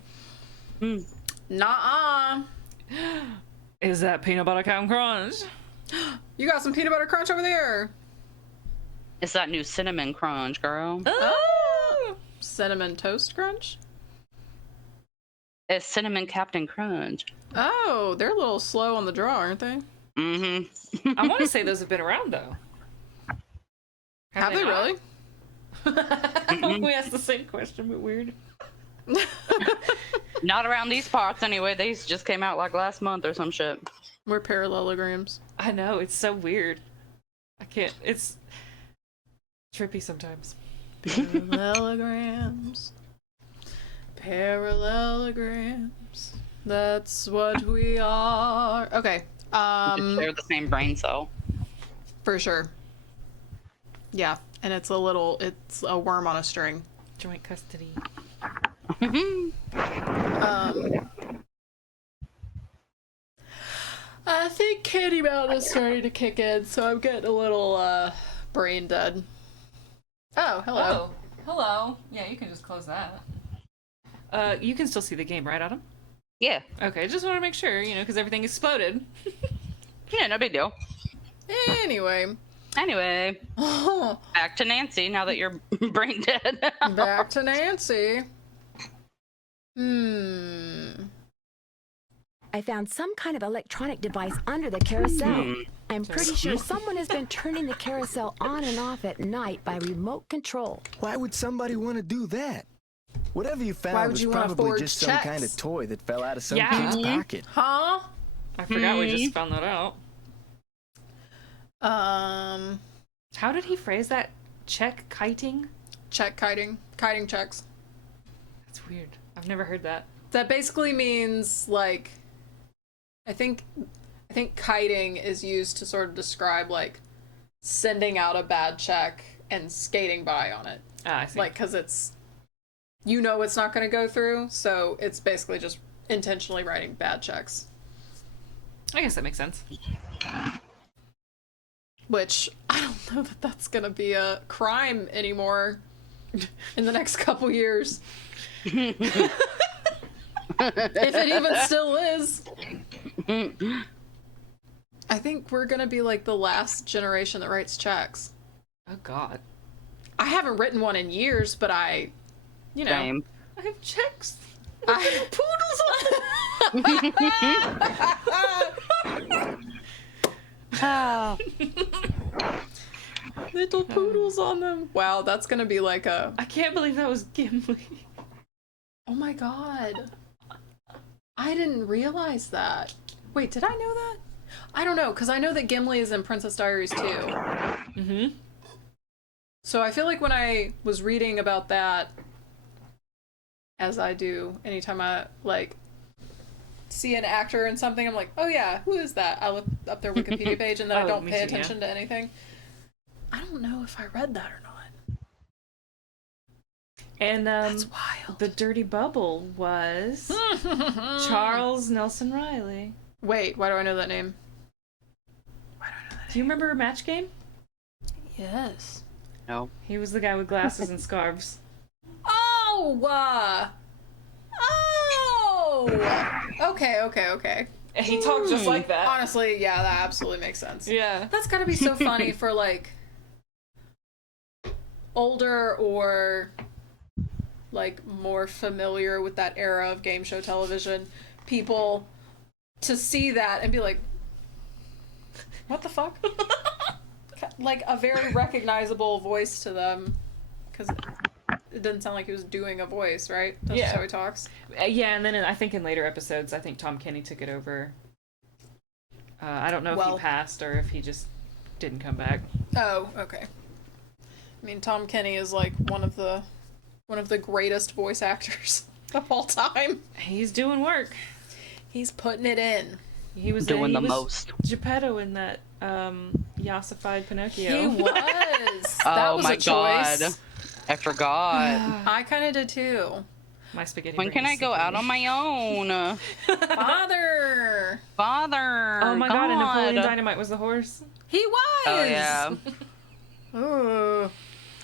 Nuh-uh. Is that peanut butter Captain Crunch? You got some peanut butter crunch over there. It's that new cinnamon crunch, girl. Oh! Cinnamon toast crunch? It's cinnamon Captain Crunch. Oh, they're a little slow on the draw, aren't they? Mm-hmm. I want to say those have been around though. Have they not? really? We asked the same question, but weird. Not around these parts anyway. They just came out like last month or some shit. We're parallelograms. I know, it's so weird. I can't. It's trippy sometimes. Parallelograms. Parallelograms. That's what we are. Okay. They're the same brain cell. For sure. Yeah, and it's a worm on a string. Joint custody. I think Candy Mountain is starting to kick in, so I'm getting a little brain dead. Oh, hello. Oh, hello. Yeah, you can just close that. You can still see the game, right, Adam? Yeah. Okay, just want to make sure, because everything exploded. Yeah, no big deal. Anyway. Anyway, back to Nancy now that you're brain dead. Back to Nancy. I found some kind of electronic device under the carousel. I'm pretty sure someone has been turning the carousel on and off at night by remote control. Why would somebody want to do that? Whatever you Why found would was you wanna probably forge just some checks? kind of toy that fell out of some Yeah. kid's pocket. Huh? I forgot we just found that out. How did he phrase that? Check kiting? Check kiting. Kiting checks. That's weird. I've never heard that. That basically means, like, I think kiting is used to sort of describe, like, sending out a bad check and skating by on it. Ah, I see. Like, because it's not going to go through, so it's basically just intentionally writing bad checks. I guess that makes sense. Which, I don't know that that's going to be a crime anymore in the next couple years. If it even still is. I think we're going to be like the last generation that writes checks. Oh, God. I haven't written one in years, but I Same. I have checks. Ah. Little poodles on them. Wow, that's gonna be like a... I can't believe that was Gimli. Oh my god. I didn't realize that. Wait, did I know that? I don't know, because I know that Gimli is in Princess Diaries too. Mm-hmm. So I feel like when I was reading about that, as I do anytime I, like, see an actor in something, I'm like, oh yeah, who is that? I look up their Wikipedia page and then I Oh, don't me pay too, attention to anything. I don't know if I read that or not. And That's wild. the Dirty Bubble was Charles Nelson Riley. Wait, why do I know that name? Do you remember Match Game? Yes. No. He was the guy with glasses and scarves. Oh! Okay. And he talked just like that. Honestly, yeah, that absolutely makes sense. Yeah. That's gotta be so funny for, like, older or, like, more familiar with that era of game show television people to see that and be like, what the fuck? Like, a very recognizable voice to them, because it didn't sound like he was doing a voice, right? That's just how he talks. Yeah, and then I think in later episodes, I think Tom Kenny took it over. I don't know if he passed or if he just didn't come back. Oh, okay. I mean, Tom Kenny is like one of the greatest voice actors of all time. He's doing work. He's putting it in. He was doing the most. Geppetto in that Yassified Pinocchio. He was. That was my a choice. God. I forgot. I kind of did too. My spaghetti. When can I go out on my own? Father. Oh my God! And Napoleon Dynamite was the horse. He was. Oh yeah. Ooh.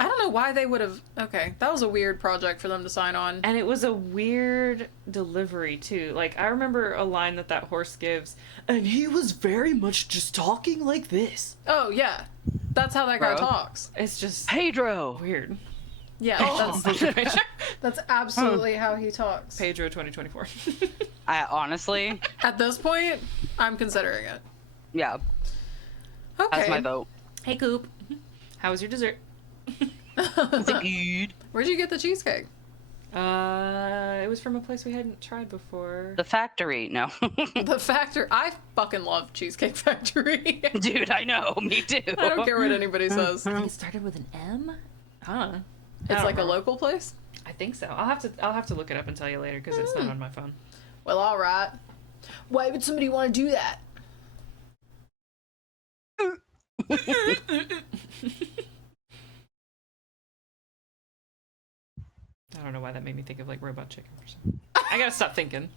I don't know why they would have. Okay, that was a weird project for them to sign on. And it was a weird delivery too. Like I remember a line that horse gives, and he was very much just talking like this. Oh yeah, that's how that guy talks. It's just Pedro. Weird. Yeah, that's absolutely how he talks. Pedro 2024. I honestly. At this point, I'm considering it. Yeah. Okay. That's my vote. Hey Coop, how was your dessert? Good. Where'd you get the cheesecake? It was from a place we hadn't tried before. The Factory. No. The Factory. I fucking love Cheesecake Factory. Dude, I know. Me too. I don't care what anybody says. It started with an M? Huh. It's like a local place? I think so. I'll have to look it up and tell you later because it's not on my phone. Well, alright. Why would somebody want to do that? I don't know why that made me think of like Robot Chicken or something. I gotta stop thinking.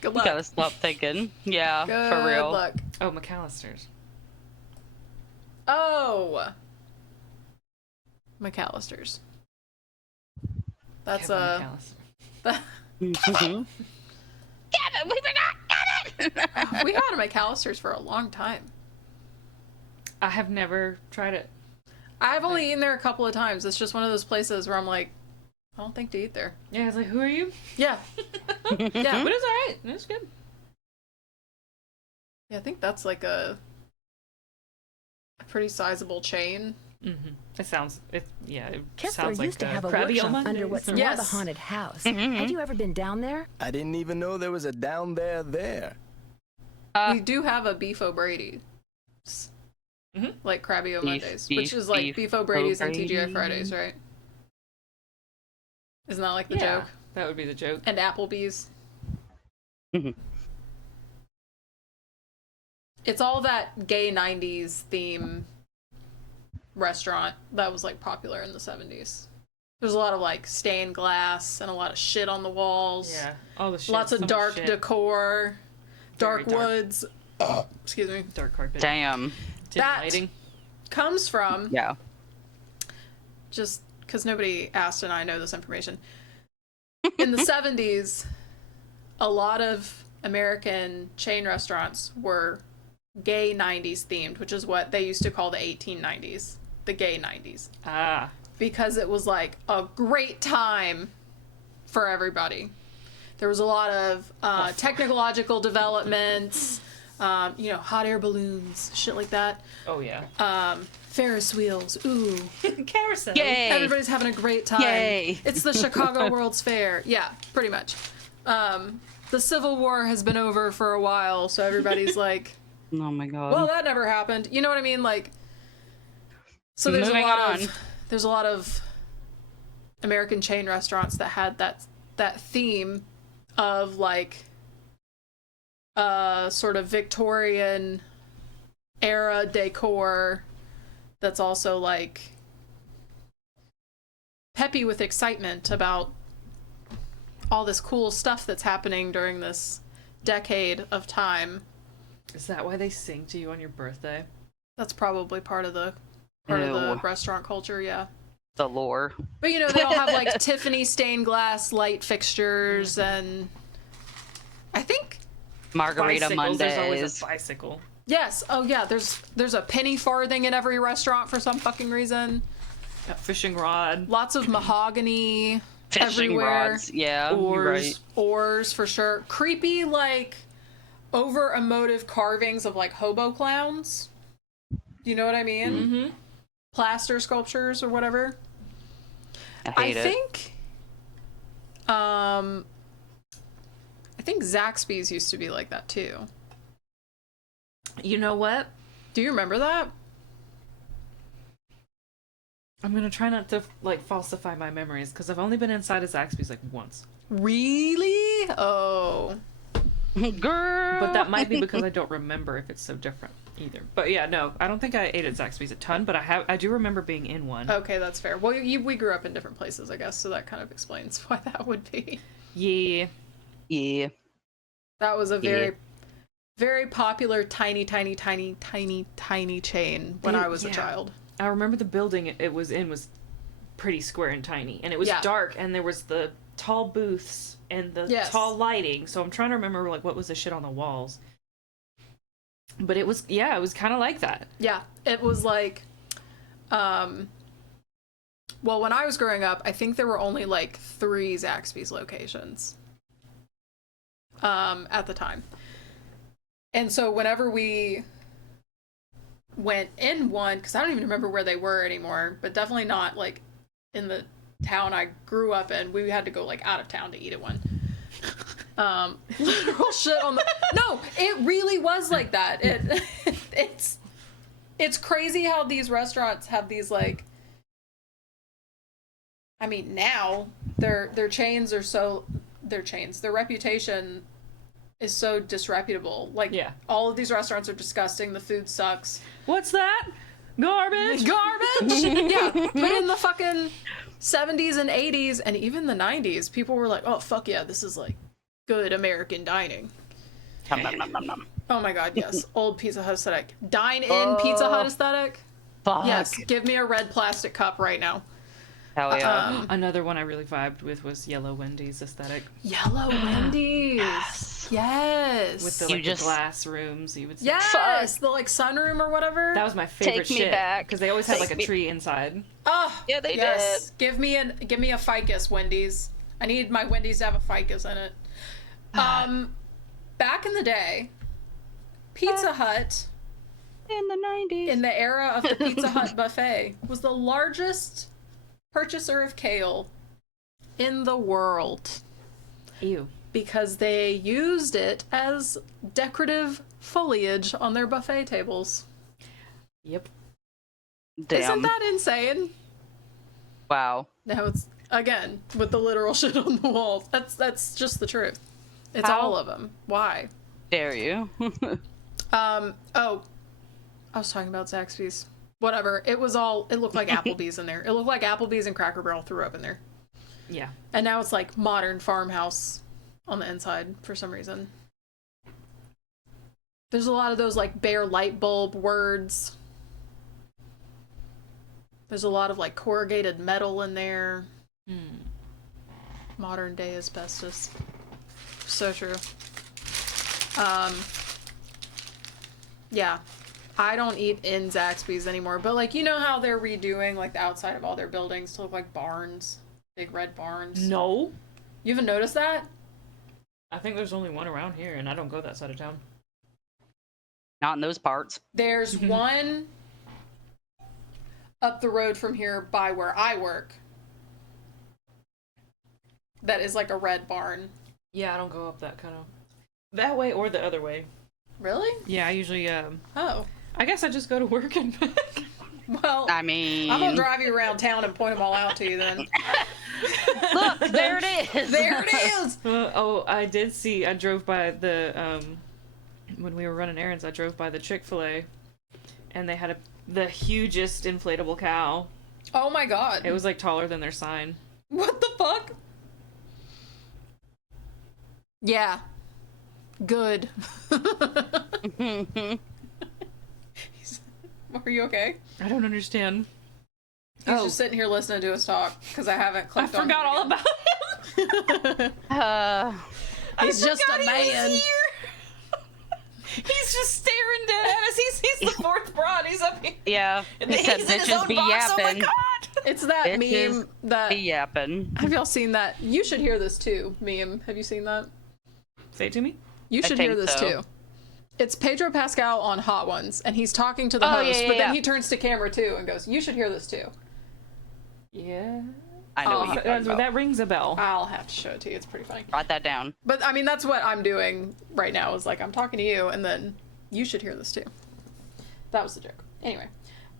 Good You luck. gotta stop thinking. Yeah, Good for real. luck. Oh, McAllister's. Oh. McAllister's. That's Kevin a... McAllister. Mhm. Damn it, we forgot! We had a McAllister's for a long time. I have never tried it. I've only eaten there a couple of times. It's just one of those places where I'm like, I don't think to eat there. Yeah, I was like, who are you? Yeah. But it's alright. It's good. Yeah, I think that's like a pretty sizable chain. Mm-hmm. It sounds Kessler sounds like used to have a Krabby workshop Mondays. under what's now Yes. the haunted house. Mhm. Had you ever been down there? I didn't even know there was a down there. We do have a Beef O'Brady's. Mhm. Like Krabby Mondays, which beef, is like Beef O'Brady's and TGI O'Brady. Fridays, right? Isn't that like the Yeah, joke? that would be the joke. And Applebee's. Mhm. It's all that gay 90s theme restaurant that was like popular in the 70s. There's a lot of like stained glass and a lot of shit on the walls. Yeah, all the shit. Lots of so much dark shit. decor, Very dark dark. woods. Excuse me. Dark carpet. Damn. Dim That- lighting. Comes from Yeah. just because nobody asked and I know this information. In the 70s, a lot of American chain restaurants were gay 90s themed, which is what they used to call the 1890s, the gay 90s, Ah. because it was like a great time for everybody. There was a lot of technological developments, hot air balloons, shit like that. Oh yeah. Ferris wheels, ooh. Carousel. Yay. Everybody's having a great time. Yay. It's the Chicago World's Fair. Yeah, pretty much. The Civil War has been over for a while, so everybody's like, Oh my god. well, that never happened. You know what I mean? Like, so there's Moving on. there's a lot of American chain restaurants that had that theme of like sort of Victorian era decor that's also like peppy with excitement about all this cool stuff that's happening during this decade of time. Is that why they sing to you on your birthday? That's probably part of the Ew. restaurant culture, yeah. The lore. But you know, they all have like Tiffany stained glass light fixtures, and I think Margarita bicycles. There's always Mondays. a bicycle. Yes. Oh yeah. There's a penny farthing in every restaurant for some fucking reason. A fishing rod. Lots of mahogany Fishing everywhere. rods. Yeah, you're right. Oars for sure. Creepy, like over emotive carvings of like hobo clowns. You know what I mean? Mm-hmm. Plaster sculptures or whatever. I hate it. I think Zaxby's used to be like that too. You know what? Do you remember that? I'm gonna try not to like falsify my memories because I've only been inside of Zaxby's like once. Really? Oh. Girl. But that might be because I don't remember if it's so different either. But yeah, no, I don't think I ate at Zaxby's a ton, but I do remember being in one. Okay, that's fair. Well, we grew up in different places, I guess, so that kind of explains why that would be. Yeah. Yeah. That was a Yeah. very, very popular tiny chain when I was a Yeah. child. I remember the building it was in was pretty square and tiny, and it was Yeah. dark, and there was the tall booths and the Yes. tall lighting. So I'm trying to remember like what was the shit on the walls. But it was it was kind of like that. Yeah, it was like, well, when I was growing up, I think there were only like 3 Zaxby's locations at the time. And so whenever we went in one, because I don't even remember where they were anymore, but definitely not like in the town I grew up in, we had to go like out of town to eat at one. Literal shit on the no, it really was like that. It's crazy how these restaurants have these like, I mean, now their chains are so their reputation is so disreputable. Like, Yeah. all of these restaurants are disgusting. The food sucks. What's that? Garbage. Garbage. Yeah, but in the fucking 70s and 80s and even the 90s, people were like, "Oh fuck yeah, this is like good American dining." Nom, nom, nom, nom, nom. Oh my god, yes. Old Pizza Hut aesthetic. Dine-in Pizza Hut aesthetic. Fuck. Yes, give me a red plastic cup right now. Hell yeah. Another one I really vibed with was Yellow Wendy's aesthetic. Yellow Wendy's. Yes. With the, You like, just- the glass rooms, you would say. yes, the like sunroom or whatever. That was my favorite Take me shit. back. Because they always had like a Take me- tree inside. Oh, Yeah, they yes. Give me a ficus, Wendy's. I need my Wendy's to have a ficus in it. Back in the day, Pizza Hut In the 90s. in the era of the Pizza Hut buffet was the largest purchaser of kale in the world Ew. because they used it as decorative foliage on their buffet tables. Yep. Damn. Isn't that insane? Wow. Now it's again with the literal shit on the walls. That's just the truth. It's How- all of them. Why? Dare you? Oh, I was talking about Zaxby's. Whatever. It looked like Applebee's in there. It looked like Applebee's and Cracker Barrel threw up in there. Yeah. And now it's like modern farmhouse on the inside for some reason. There's a lot of those like bare light bulb words. There's a lot of like corrugated metal in there. Modern day asbestos. So true. Yeah. I don't eat in Zaxby's anymore, but like, you know how they're redoing like the outside of all their buildings to look like barns? Big red barns. No. You haven't noticed that? I think there's only one around here, and I don't go that side of town. Not in those parts. There's one up the road from here by where I work that is like a red barn. Yeah, I don't go up that kind of... That way or the other way. Really? Yeah, I usually, Oh. I guess I just go to work and back. Well, I mean... I'm gonna drive you around town and point them all out to you then. Look, there it is. There it is! I drove by the, when we were running errands, I drove by the Chick-fil-A, and they had the hugest inflatable cow. Oh my god. It was, like, taller than their sign. What the fuck? Yeah. Good. Are you okay? I don't understand. He's just sitting here listening to us talk because I haven't I clicked on forgot him all again. about him. He's just a forgot he was man. here. He's just staring dead at us. He's the fourth broad. He's up here. Yeah. And He said he's in his bitches own be box. Oh my yapping. god. It's that Bitches meme that. Be yapping. Have y'all seen that? You should hear this too. Meme. Have you seen that? Say it to me. You I should hear think this so. too. It's Pedro Pascal on Hot Ones, and he's talking to the Oh, host, yeah, but then yeah. he turns to camera too and goes, "You should hear this too." Yeah. I know what you're talking about. That rings a bell. I'll have to show it to you. It's pretty funny. Write that down. But I mean, that's what I'm doing right now. Is like I'm talking to you, and then you should hear this too. That was the joke. Anyway,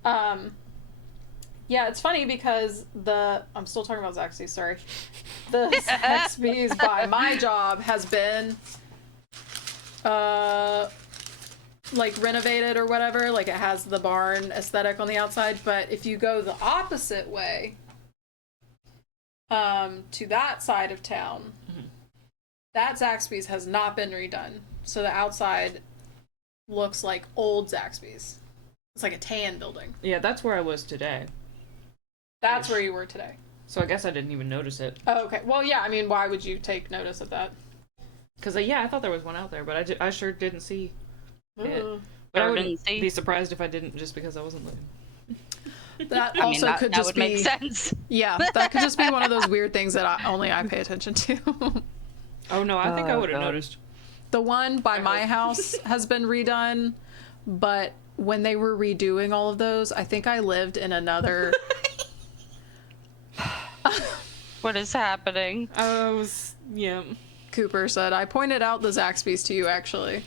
yeah, it's funny because I'm still talking about Zaxby's. Sorry, the Zaxby's by my job has been like renovated or whatever. Like it has the barn aesthetic on the outside, but if you go the opposite way, to that side of town, that Zaxby's has not been redone. So the outside looks like old Zaxby's. It's like a tan building. Yeah, that's where I was today. That's where you were today. So I guess I didn't even notice it. Oh, okay. Well, yeah, I mean, why would you take notice of that? Because, yeah, I thought there was one out there, but I sure didn't see it. Ooh. But I Sure wouldn't didn't see. be surprised if I didn't just because I wasn't looking. That I mean, also that, could that just would be make sense. Yeah, that could just be one of those weird things that only I pay attention to. Oh, no, I think I Oh, would have God. noticed. The one by my house has been redone, but when they were redoing all of those, I think I lived in another. What is happening? Yeah. Cooper said, I pointed out the Zaxby's to you, actually.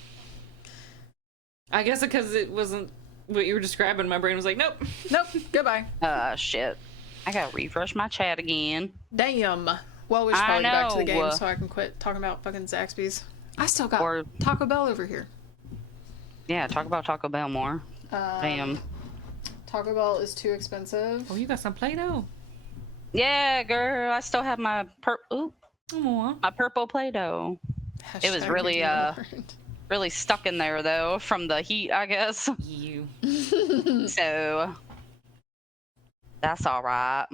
I guess because it wasn't what you were describing, my brain was like, nope. Nope, goodbye. Shit. I gotta refresh my chat again. Damn. Well, we should I probably get back to the know. game so I can quit talking about fucking Zaxby's. I still got Or- Taco Bell over here. Yeah, talk about Taco Bell more. Damn. Taco Bell is too expensive. Oh, you got some Play-Doh. Yeah, girl. I still have my Aw. my purple Play-Doh. It was Hashtag really, ignored. Really stuck in there though from the heat, I guess. You. So that's all right.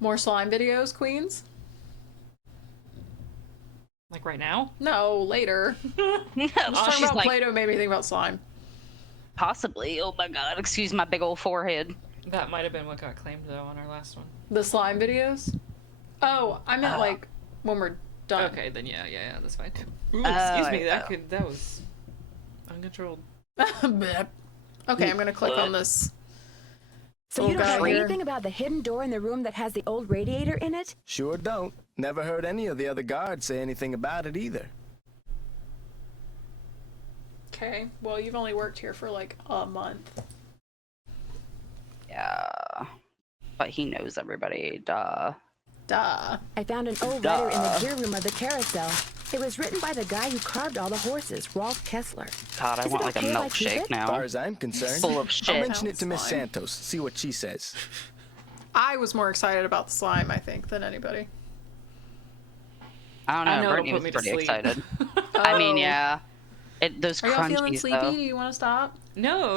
More slime videos, queens? Like right now? No, later. Oh, Just talking she's about like, Play-Doh made me think about slime. possibly. Oh my god! Excuse my big old forehead. That might have been what got claimed, though, on our last one. The slime videos? Oh, I meant like when we're done. Okay, then yeah, that's fine. Ooh, Oh, excuse me, yeah. that was uncontrolled. Bleh. Okay, I'm gonna click on this. So Oh, you don't God. know Here. anything about the hidden door in the room that has the old radiator in it? Sure don't. Never heard any of the other guards say anything about it either. Okay, well, you've only worked here for like a month. Yeah, but he knows everybody. Duh. Duh. I found an old letter in the gear room of the Carousel. It was written by the guy who carved all the horses, Rolf Kessler. God, I Is it want like a okay if I keep milkshake it? now. As far as I'm concerned, Full of I'll shit. mention it to Miss Slime. Santos, see what she says. I was more excited about the slime, I think, than anybody. I don't know. I know it'll Brittany put was me to pretty sleep. excited. I mean, Oh. yeah. Those Are y'all feeling crunchies sleepy? though. Do you want to stop? No.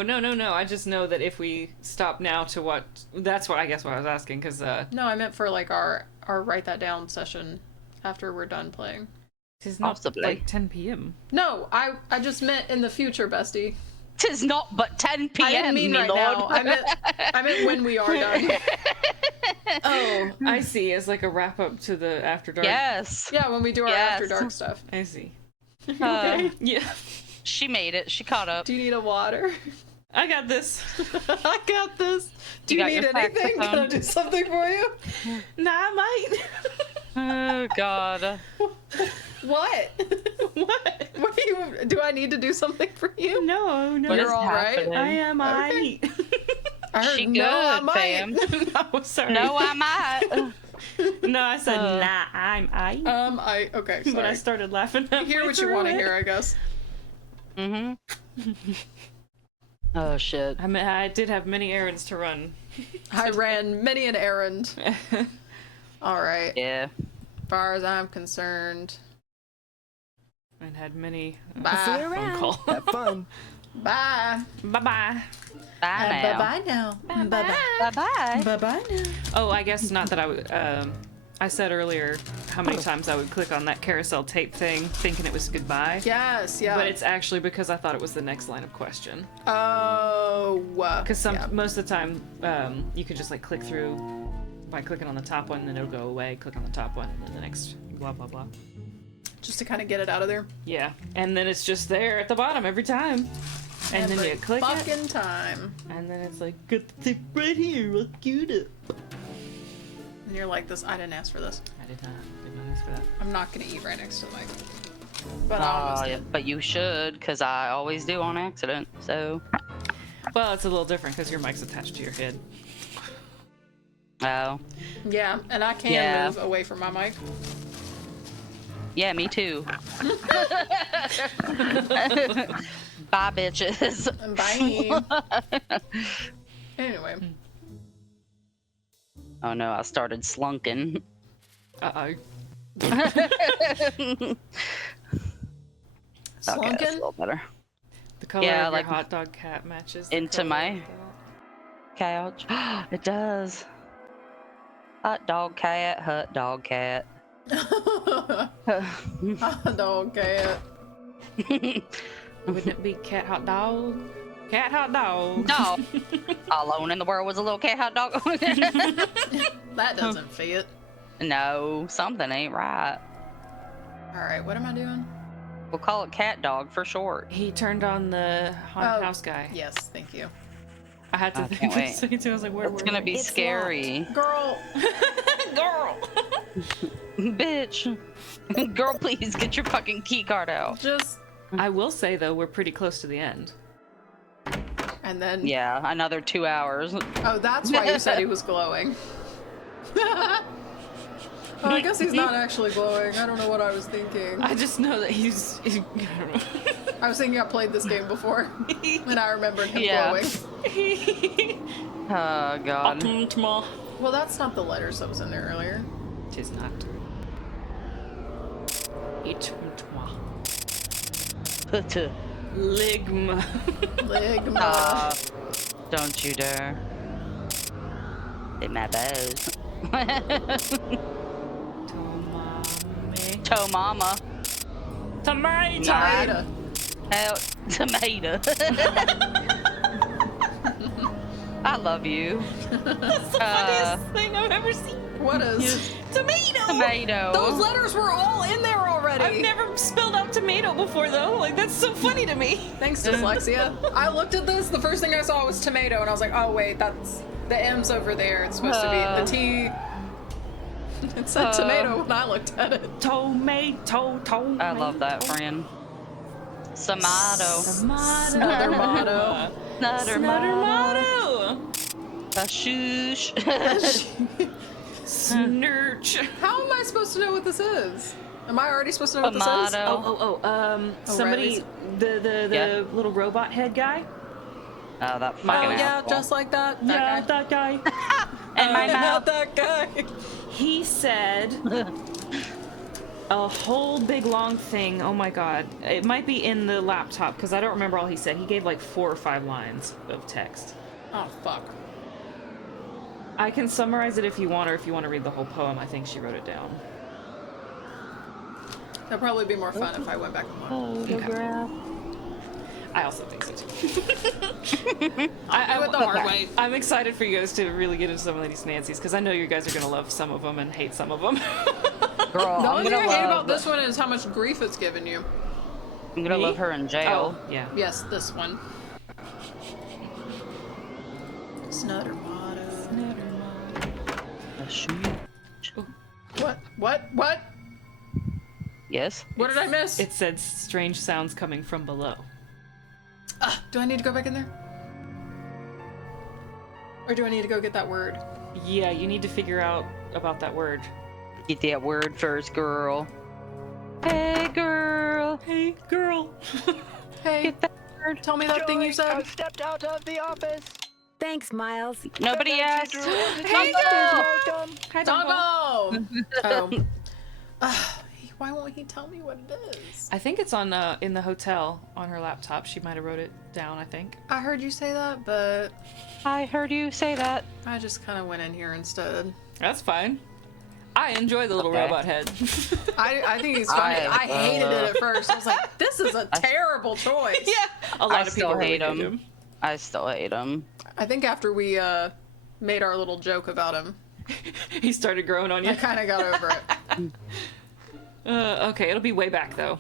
I just know that if we stop now to what... That's what I guess what I was asking, because No, I meant for like our write that down session after we're done playing. it's not Possibly. like 10 p.m. No, I just meant in the future, bestie. Tis not but 10 p.m. I didn't mean me right lord. now. I meant when we are done. Oh, I see. It's like a wrap-up to the After Dark. Yes. Yeah, when we do our Yes. after dark stuff. I see. Uh, Yeah. she made it. She caught up. Do you need a water? I got this. I got this. Do You you, got need your anything? Can I saxophone? do something for you? Nah, I might. Oh god. What? What? What do I need to do something for you? No. What You're is all right? happening? I am Okay. I. I heard She no, I good, might. fam. No, sorry. No, I might. No, I said nah. I'm I. Okay, But I sorry. started laughing. You hear what you want to hear, I guess. Mm-hmm. Oh shit. I mean, I did have many errands to run. I ran many an errand. All right. Yeah. As far as I'm concerned. And had many Bye. See you phone around. calls. Have fun. Bye. Bye-bye. Bye now. Bye-bye now. Bye-bye. Bye bye. Bye-bye now. Oh, I guess not that I said earlier how many times I would click on that carousel tape thing thinking it was goodbye. Yes, yeah. But it's actually because I thought it was the next line of question. Oh. Because most of the time, you could just like click through by clicking on the top one, and then it'll go away. Click on the top one, and then the next blah blah blah. Just to kind of get it out of there. Yeah, and then it's just there at the bottom every time. And then you click fucking it. time. And then it's like, got the tip right here, look cute up. And you're like this. I didn't ask for this. I did not ask for that. I'm not gonna eat right next to the mic. But I almost did. But you should, because I always do on accident. So. Well, it's a little different because your mic's attached to your head. Oh. Yeah, and I can move away from my mic. Yeah, me too. Bye, bitches. Bye. Anyway. Oh no, I started slunking. Uh-oh. Okay, that's a Slunking? little better. The color Yeah, of like, your hot dog cat matches the into color my of couch. It does. Hot dog cat, hot dog cat. Hot dog cat. that. Wouldn't it be cat hot dog? Cat hot dog. No. Alone in the world was a little cat hot dog. That doesn't fit. No, something ain't right. Alright, what am I doing? We'll call it cat dog for short. He turned on the haunted house guy. Yes, thank you. I had to I think can't for a wait. second too. I was like, where It's were gonna we? be scary. Girl. Girl. Bitch. Girl, please get your fucking key card out. Just. I will say though, we're pretty close to the end. And then. Yeah, another 2 hours. Oh, that's why you said he was glowing. Well, I guess he's not actually glowing. I don't know what I was thinking. I just know that he's I don't know. I was thinking I played this game before. And I remembered him Yeah. glowing. Oh, God. Well, that's not the letters that was in there earlier. Tis not. Ligma. Ligma. Don't you dare. Hit my bows. Toe mama. Tomato. Tomato. I love you. That's the funniest thing I've ever seen. What is? Tomato. Tomato. Those letters were all in there already. I've never spelled out tomato before though. Like that's so funny to me. Thanks, dyslexia. I looked at this. The first thing I saw was tomato, and I was like, "Oh wait, that's the M's over there. It's supposed to be the T." It said tomato when I looked at it. Tomato. I love that, friend. Samato. Another motto. Another motto. A shoosh. Snurch. How am I supposed to know what this is? Am I already supposed to know what this is? Tomato. Somebody, the little robot head guy. Oh, that Oh fucking yeah, asshole. just like that. Yeah, That guy. that guy. And my Not mouth. that guy. He said a whole big long thing. Oh my god. It might be in the laptop because I don't remember all he said. He gave like 4 or 5 lines of text. Oh fuck. I can summarize it if you want, or if you want to read the whole poem. I think she wrote it down. That'd probably be more fun if I went back and looked. I also think so too. I do it the hard way. I'm excited for you guys to really get into some of these Nancy's because I know you guys are gonna love some of them and hate some of them. Girl, The I'm only gonna thing I hate about love. this one is how much grief it's given you. I'm gonna Me? love her in jail. Oh, yeah. Yes, this one. Snutter motto. A shoosh. What? Yes. What did I miss? It said strange sounds coming from below. Do I need to go back in there? Or do I need to go get that word? Yeah, you need to figure out about that word. Get that word first, girl. Hey, girl. Hey, girl. Hey, Get that word. tell me that thing you said. stepped out of the office. Thanks, Miles. Nobody asked. Hey, Dungo! Hi, Dongo. Dongo! Why won't he tell me what it is? I think it's on in the hotel on her laptop. She might have wrote it down, I think. I heard you say that, but I heard you say that. I just kind of went in here instead. That's fine. I enjoy the little Okay. robot head. I think he's funny. I hated it at first. I was like, this is a I- terrible choice. Yeah, a lot I of people still hate really him. I still hate him. I think after we made our little joke about him, He started growing on I you. kind of got over it. Okay, it'll be way back though.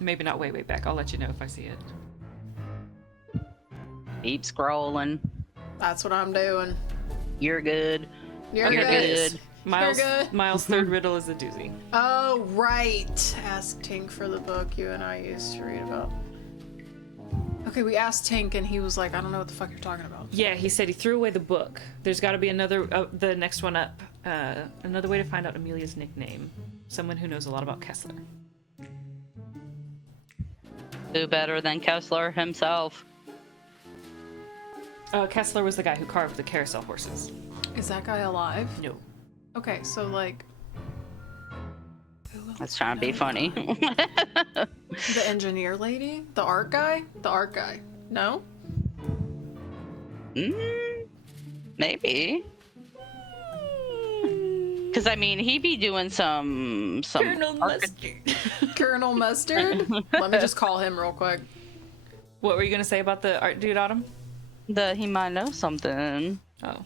Maybe not way back. I'll let you know if I see it. Keep scrolling. That's what I'm doing. You're good. You're You're good. good. Miles, good. Miles' third riddle is a doozy. Oh, right. Ask Tink for the book you and I used to read about. Okay, we asked Tink and he was like, I don't know what the fuck you're talking about. Yeah, he said he threw away the book. There's got to be another, the next one up. Another way to find out Amelia's nickname. Someone who knows a lot about Kessler. Who better than Kessler himself? Kessler was the guy who carved the carousel horses. Is that guy alive? No. Okay, so like That's trying to be funny. the engineer lady? The art guy? The art guy. No? Maybe. Because I mean, he be doing some Colonel archi- Colonel Mustard? Let me just call him real quick. What were you gonna say about the art dude, Autumn? he might know something. Oh.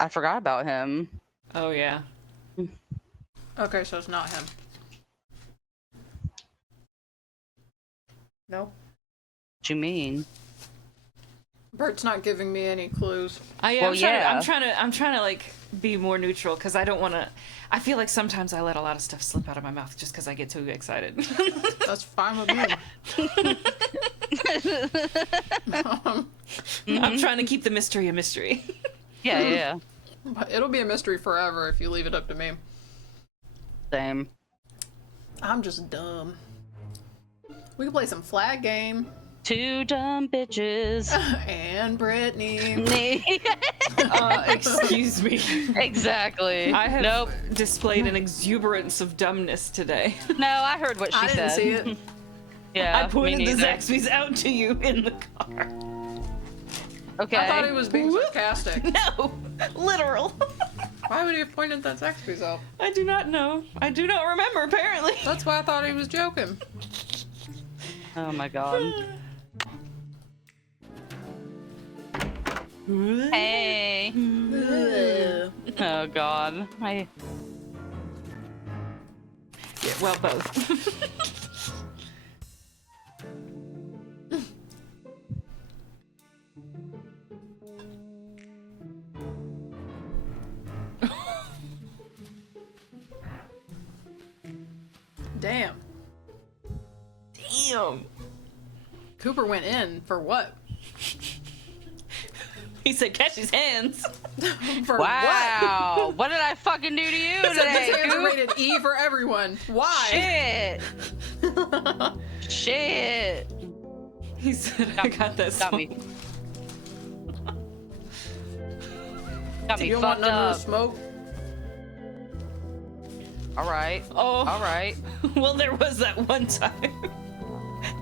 I forgot about him. Oh yeah. Okay, so it's not him. No? What you mean? Bert's not giving me any clues. I'm Well, yeah. trying to like be more neutral because I don't want to. I feel like sometimes I let a lot of stuff slip out of my mouth just because I get too excited. That's fine with me. I'm trying to keep the mystery a mystery. Yeah. But it'll be a mystery forever if you leave it up to me. Same. I'm just dumb. We can play some flag game. Two dumb bitches. And Brittany. Me. Excuse me. Exactly. I have Nope. displayed an exuberance of dumbness today. No, I heard what she I didn't said. see it. Yeah. I pointed me the neither. Zaxby's out to you in the car. Okay. I thought he was being sarcastic. No, literal. Why would he have pointed that Zaxby's out? I do not know. I do not remember, apparently. That's why I thought he was joking. Oh my god. Hey. Oh god. Yeah, well, both. Damn. Damn. Cooper went in for what? He said, catch his hands. For Wow. What did I fucking do to you what? today? His hands are Coop? rated E for everyone. Why? Shit. Shit. He said, I got that Got song. me. Got me You don't want fucked none of up. the smoke? All right. Oh. All right. Well, there was that one time.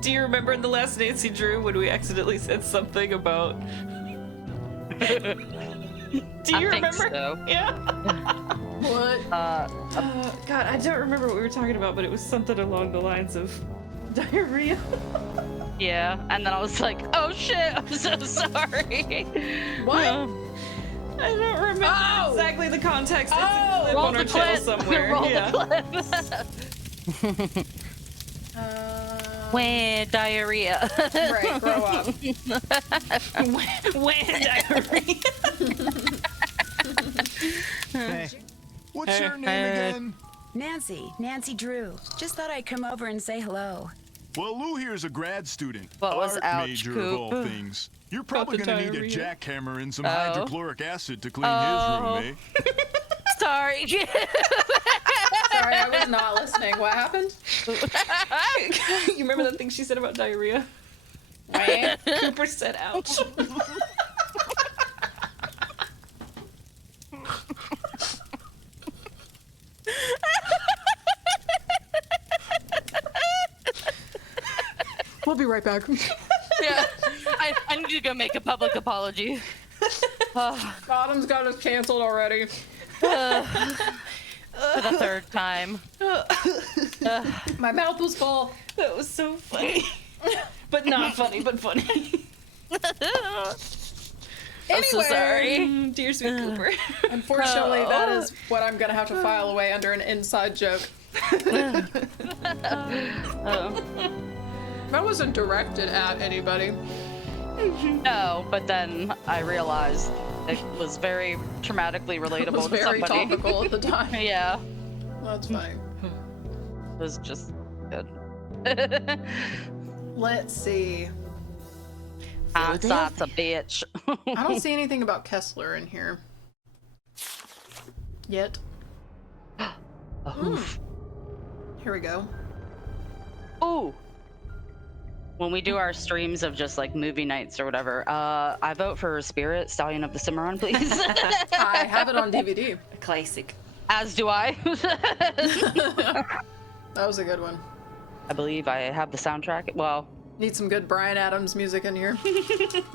Do you remember in the last Nancy Drew when we accidentally said something about... Do you I think remember? so. Yeah. What? God, I don't remember what we were talking about, but it was something along the lines of diarrhea. Yeah. And then I was like, oh shit, I'm so sorry. What? I don't remember Oh! exactly the context. It's Oh! a clip Roll on our the channel clip. somewhere. Roll yeah. the clip. When diarrhea. Right, grow up. When diarrhea. Hey, what's Hey, your name hey. again? Nancy Drew. Just thought I'd come over and say hello. Well, Lou here's a grad student. What was art ouch, major Coop? of all things. You're probably the gonna need a diarrhea. jackhammer and some Oh. hydrochloric acid to clean Oh. his room, eh? Sorry. Sorry, I was not listening. What happened? You remember that thing she said about diarrhea? Wah. Cooper said, ouch. We'll be right back. Yeah. I need to go make a public apology. Autumn's got us canceled already. For the third time. My mouth was full. That was so funny. But not funny, but funny. I'm so sorry. Dear sweet Cooper. Unfortunately, that is what I'm gonna have to file away under an inside joke. That wasn't directed at anybody. No, but then I realized it was very traumatically relatable It was to very somebody. topical at the time. Yeah, That's funny. it was just good. Let's see. Hindsight's a bitch. I don't see anything about Kessler in here. Yet. Oof. Here we go. Ooh. When we do our streams of just like movie nights or whatever, I vote for Spirit, Stallion of the Cimarron, please. I have it on DVD. A classic. As do I. That was a good one. I believe I have the soundtrack. Well, Need some good Bryan Adams music in here.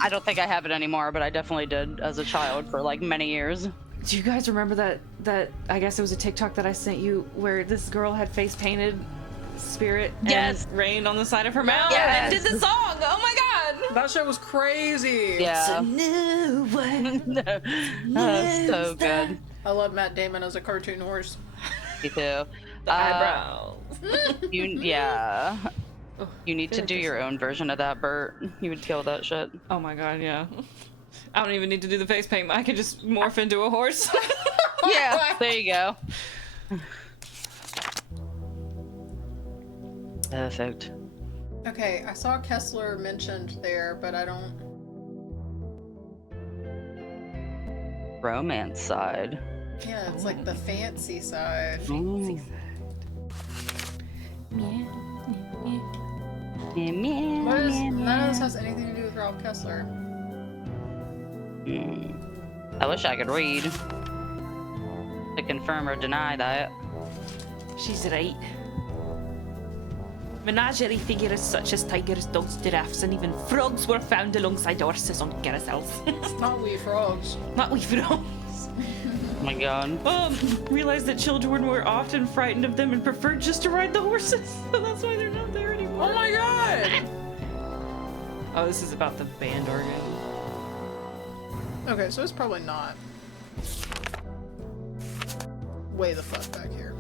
I don't think I have it anymore, but I definitely did as a child for like many years. Do you guys remember that I guess it was a TikTok that I sent you where this girl had face painted Spirit Yes. and rained on the side of her mouth Yes. and did the song? Oh my god! That show was crazy. Yeah. New way. That's so good. I love Matt Damon as a cartoon horse. Me too. Eyebrows. Yeah. You need to do your own version of that, Bert. You would kill that shit. Oh my god, yeah. I don't even need to do the face paint. I could just morph into a horse. Yeah, there you go. Perfect. Okay, I saw Kessler mentioned there, but I don't... Romance side. Yeah, it's like the fancy side. Ooh. What is... None of this has anything to do with Rob Kessler. I wish I could read to confirm or deny that. She's right. Menagerie figures such as tigers, dogs, giraffes, and even frogs were found alongside horses on carousels. Not wee frogs. Not we frogs. Oh my god. Realized that children were often frightened of them and preferred just to ride the horses. So that's why they're not there anymore. Oh my god! Oh, this is about the band organ. Okay, so it's probably not. Way the fuck back here.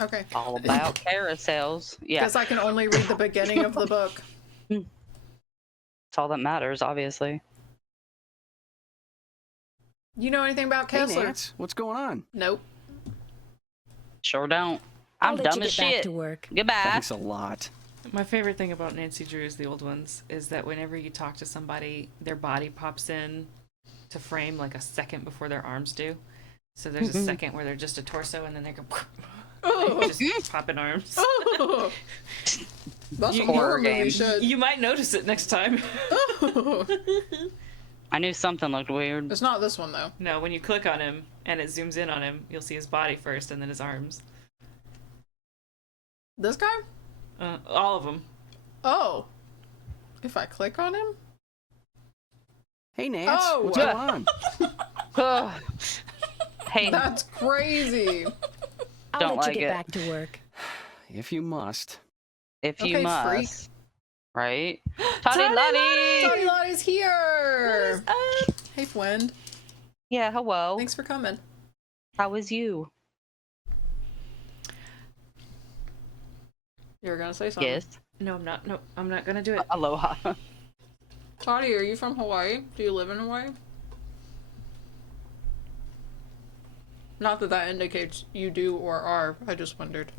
Okay. All about carousels. Yeah. Because I can only read the beginning of the book. It's all that matters, obviously. You know anything about Hey, Kessler? Nance, what's going on? Nope. Sure don't. I'll I'm let dumb you as get back shit. to work. Goodbye. Thanks a lot. My favorite thing about Nancy Drews, the old ones, is that whenever you talk to somebody, their body pops in to frame like a second before their arms do. So there's a second where they're just a torso, and then they go just popping arms. Oh. That's a Horror horror movie game. shit. You might notice it next time. I knew something looked weird. It's not this one though. No, when you click on him and it zooms in on him, you'll see his body first and then his arms. This guy? All of them. Oh. If I click on him? Hey, Nance, Oh, what's yeah. going on? Ugh. Hey, That's crazy. I'll Don't let like you get it. back to work. If you must. if you Okay, must. freak. Right? Toddy Lottie! Tony Lottie's here! Hey, friend. Yeah, hello. Thanks for coming. How is you? You were gonna say something. Yes. No, I'm not. No, I'm not gonna do it. Aloha. Toddy, are you from Hawaii? Do you live in Hawaii? Not that that indicates you do or are. I just wondered.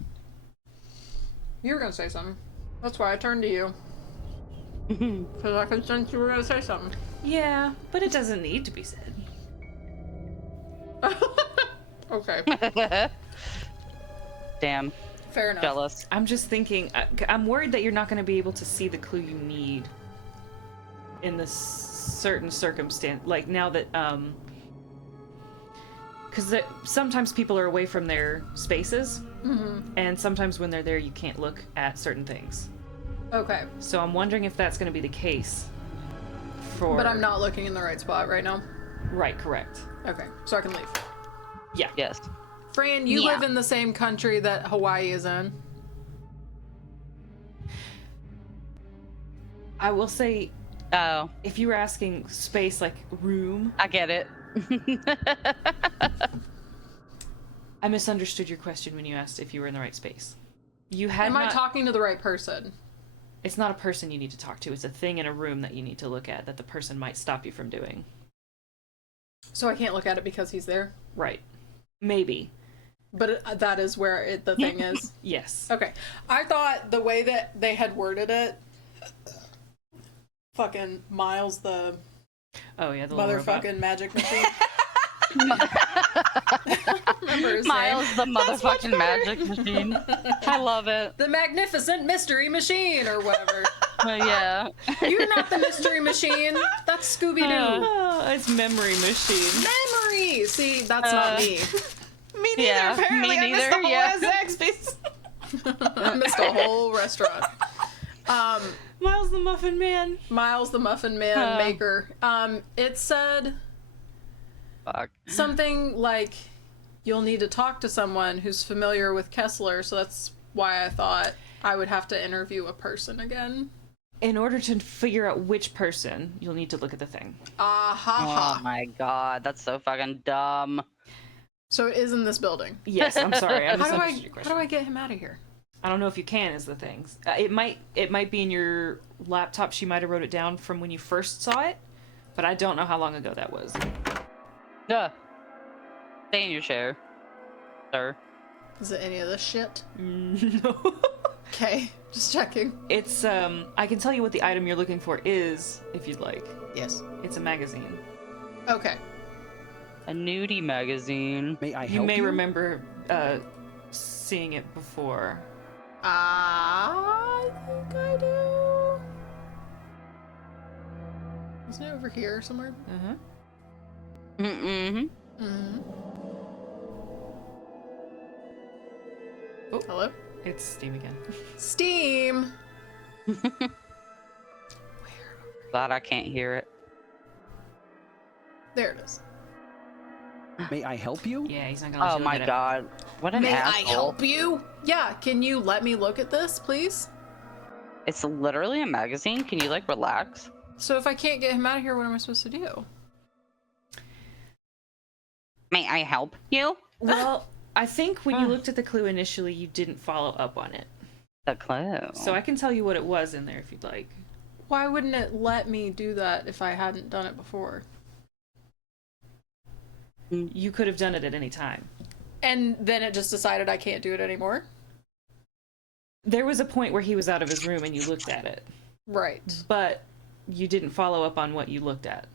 You were gonna say something. That's why I turned to you. Because I could sense you were gonna say something. Yeah, but it doesn't need to be said. Okay. Damn. Fair enough. Jealous. I'm just thinking, I'm worried that you're not going to be able to see the clue you need in this certain circumstance. Like now that, because sometimes people are away from their spaces, and sometimes when they're there, you can't look at certain things. Okay. So I'm wondering if that's going to be the case. For. But I'm not looking in the right spot right now. Right, correct. Okay, so I can leave. Yeah. Yes. Fran, you live in the same country that Hawaii is in. I will say, Oh, if you were asking space like room, I get it. I misunderstood your question when you asked if you were in the right space. You had Am I not- talking to the right person? It's not a person you need to talk to. It's a thing in a room that you need to look at that the person might stop you from doing. So I can't look at it because he's there? Right. Maybe. But that is where the thing is? Yes. Okay. I thought the way that they had worded it, fucking Miles the Oh, yeah, the little robot. motherfucking magic machine. Remember his Miles, name? the motherfucking magic machine. I love it. The magnificent mystery machine, or whatever. Yeah. You're not the mystery machine. That's Scooby-Doo. Oh, it's memory machine. Memory! See, that's not me. Me neither, Yeah, apparently. me I missed neither, the whole yeah. Zaxby's. I missed a whole restaurant. Miles the Muffin Man. Miles the Muffin Man maker. It said Fuck. something like, you'll need to talk to someone who's familiar with Kessler, so that's why I thought I would have to interview a person again. In order to figure out which person, you'll need to look at the thing. Oh my god, that's so fucking dumb. So it is in this building. Yes, I'm sorry. I How do misunderstood your question. I get him out of here? I don't know if you can is the thing. It might be in your laptop. She might have wrote it down from when you first saw it, but I don't know how long ago that was. Duh. Stay in your chair, sir. Is it any of this shit? No. Okay, just checking. It's I can tell you what the item you're looking for is if you'd like. Yes. It's a magazine. Okay. A nudie magazine. May I help You may remember seeing it before. I think I do. Isn't it over here somewhere? Uh-huh. Mm-hmm. Mm-hmm. Oh. Hello? It's Steam again. Steam! Glad I can't hear it. There it is. May I help you? Yeah, he's not gonna let Oh you my look at god. What an May asshole. I help you? Yeah, can you let me look at this, please? It's literally a magazine. Can you, like, relax? So if I can't get him out of here, what am I supposed to do? May I help you? it. Well, I think when you looked at the clue initially, you didn't follow up on it. The clue. So I can tell you what it was in there if you'd like. Why wouldn't it let me do that if I hadn't done it before? You could have done it at any time. And then it just decided I can't do it anymore? There was a point where he was out of his room and you looked at it, Right. but you didn't follow up on what you looked at.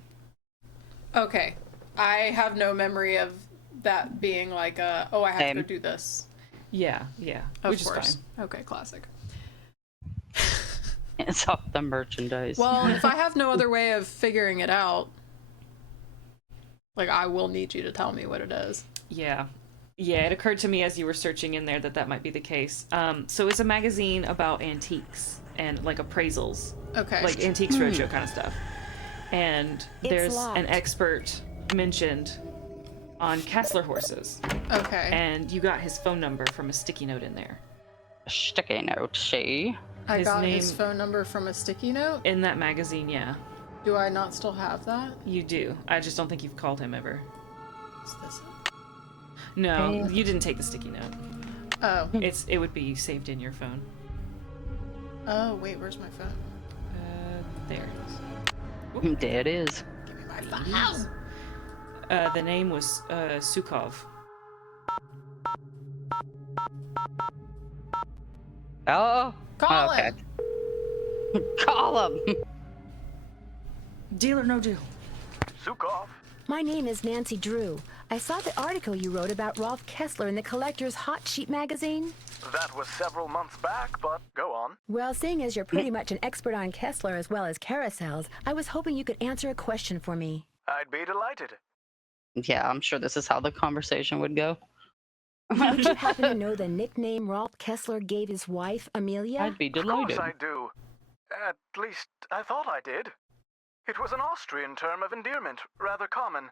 Okay. I have no memory of that being like oh, I have to Same. go do this. Yeah, Of which course. is fine. Okay, classic. It's off the merchandise. Well, if I have no other way of figuring it out, like, I will need you to tell me what it is. Yeah. Yeah, it occurred to me as you were searching in there that might be the case. So it's a magazine about antiques and, like, appraisals. Okay. Like Antiques Roadshow kind of stuff. And there's locked. an expert mentioned on Kessler horses. Okay. And you got his phone number from a sticky note in there. Sticky note, see? I his got his name- phone number from a sticky note. In that magazine, yeah. Do I not still have that? You do. I just don't think you've called him ever. Is this it? No, you didn't take the sticky note. Oh. It would be saved in your phone. Oh, wait, where's my phone? There. There it is. Give me my phone. The name was Sukov. Oh. Call okay. him. Call him. Deal or no deal? Sukov. My name is Nancy Drew. I saw the article you wrote about Rolf Kessler in the Collector's Hot Sheet magazine. That was several months back, but go on. Well, seeing as you're pretty much an expert on Kessler as well as carousels, I was hoping you could answer a question for me. I'd be delighted. Yeah, I'm sure this is how the conversation would go. Would you happen to know the nickname Rolf Kessler gave his wife, Amelia? I'd be Of delighted. course I do. At least, I thought I did. It was an Austrian term of endearment, rather common.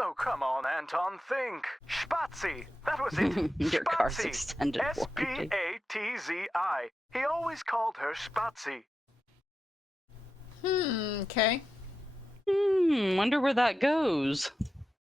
Oh, come on, Anton, think. Spazi! That was it. Your car's Spazi. extended warranty. S-P-A-T-Z-I. He always called her Spazi. Okay. Wonder where that goes.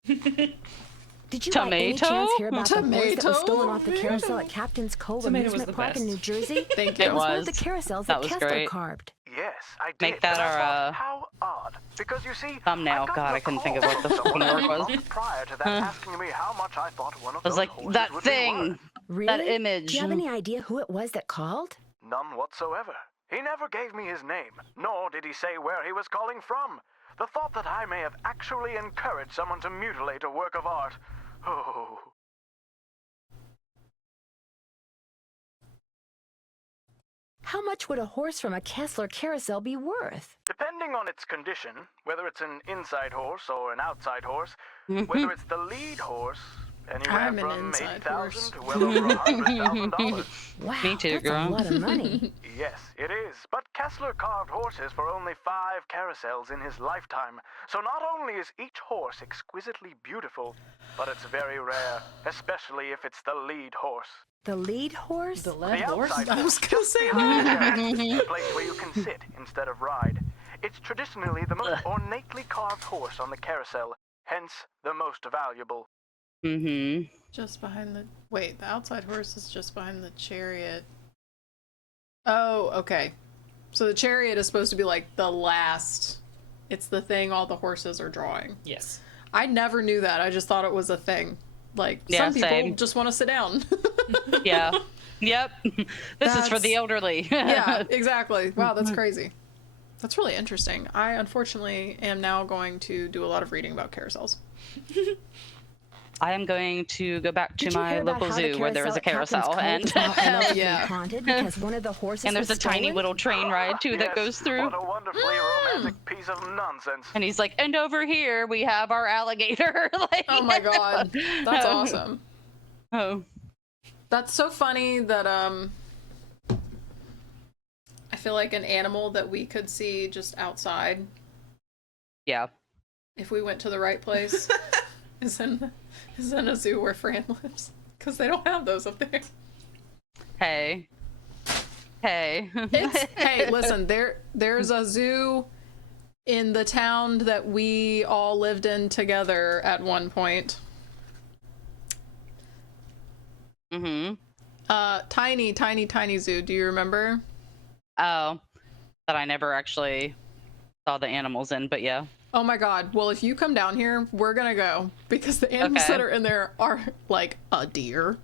Did you by any Tomato? chance hear about the horse that was stolen off the Tomato? carousel at Captain's Cove Tomato was Amusement the Park in best. New Jersey? Thank It you. was one of was. the carousels That that was Kessler great. carved. Yes, I did. Make that but I our, thought, how odd. Because you see, thumbnail. I got God, a I couldn't call think of what the from fucking someone word was. months prior to that asking me how much I thought one of I was those like, horses that would thing! be worth. Really? That image. Do you have any idea who it was that called? None whatsoever. He never gave me his name, nor did he say where he was calling from. The thought that I may have actually encouraged someone to mutilate a work of art. Oh. How much would a horse from a Kessler carousel be worth? Depending on its condition, whether it's an inside horse or an outside horse, whether it's the lead horse, anywhere I'm an from inside 80,000 horse. to well over $100,000. Wow, Me too, that's girl. a lot of money. Yes, it is. But Kessler carved horses for only 5 carousels in his lifetime. So not only is each horse exquisitely beautiful, but it's very rare, especially if it's the lead horse. The lead horse? The lead horse? outside I was horse, gonna just say behind that. the chariot, a place where you can sit instead of ride. It's traditionally the most ornately carved horse on the carousel, hence the most valuable. Just behind the... Wait, the outside horse is just behind the chariot. Oh, okay. So the chariot is supposed to be like the last... It's the thing all the horses are drawing. Yes. I never knew that. I just thought it was a thing. Like, Yeah, some people same. just want to sit down. Yeah. Yep. This is for That's- the elderly. Yeah, exactly. Wow, that's crazy. That's really interesting. I unfortunately am now going to do a lot of reading about carousels. I am going to go back to Did you my hear about local how the zoo where there is a carousel carousel at Captain's Cove is now and allegedly yeah. haunted because one of the horses and there's a was tiny stolen? little train ride too that Yes, goes through. What a wonderfully romantic piece of nonsense. And he's like, and over here we have our alligator. Like, Oh my god. That's awesome. Oh. That's so funny that I feel like an animal that we could see just outside Yeah. if we went to the right place is in a zoo where Fran lives, because they don't have those up there. Hey. Hey. Hey, listen, there's a zoo in the town that we all lived in together at one point. Tiny zoo. Do you remember? Oh. That I never actually saw the animals in, but yeah. Oh my god. Well, if you come down here, we're gonna go, because the animals Okay. that are in there are like a deer.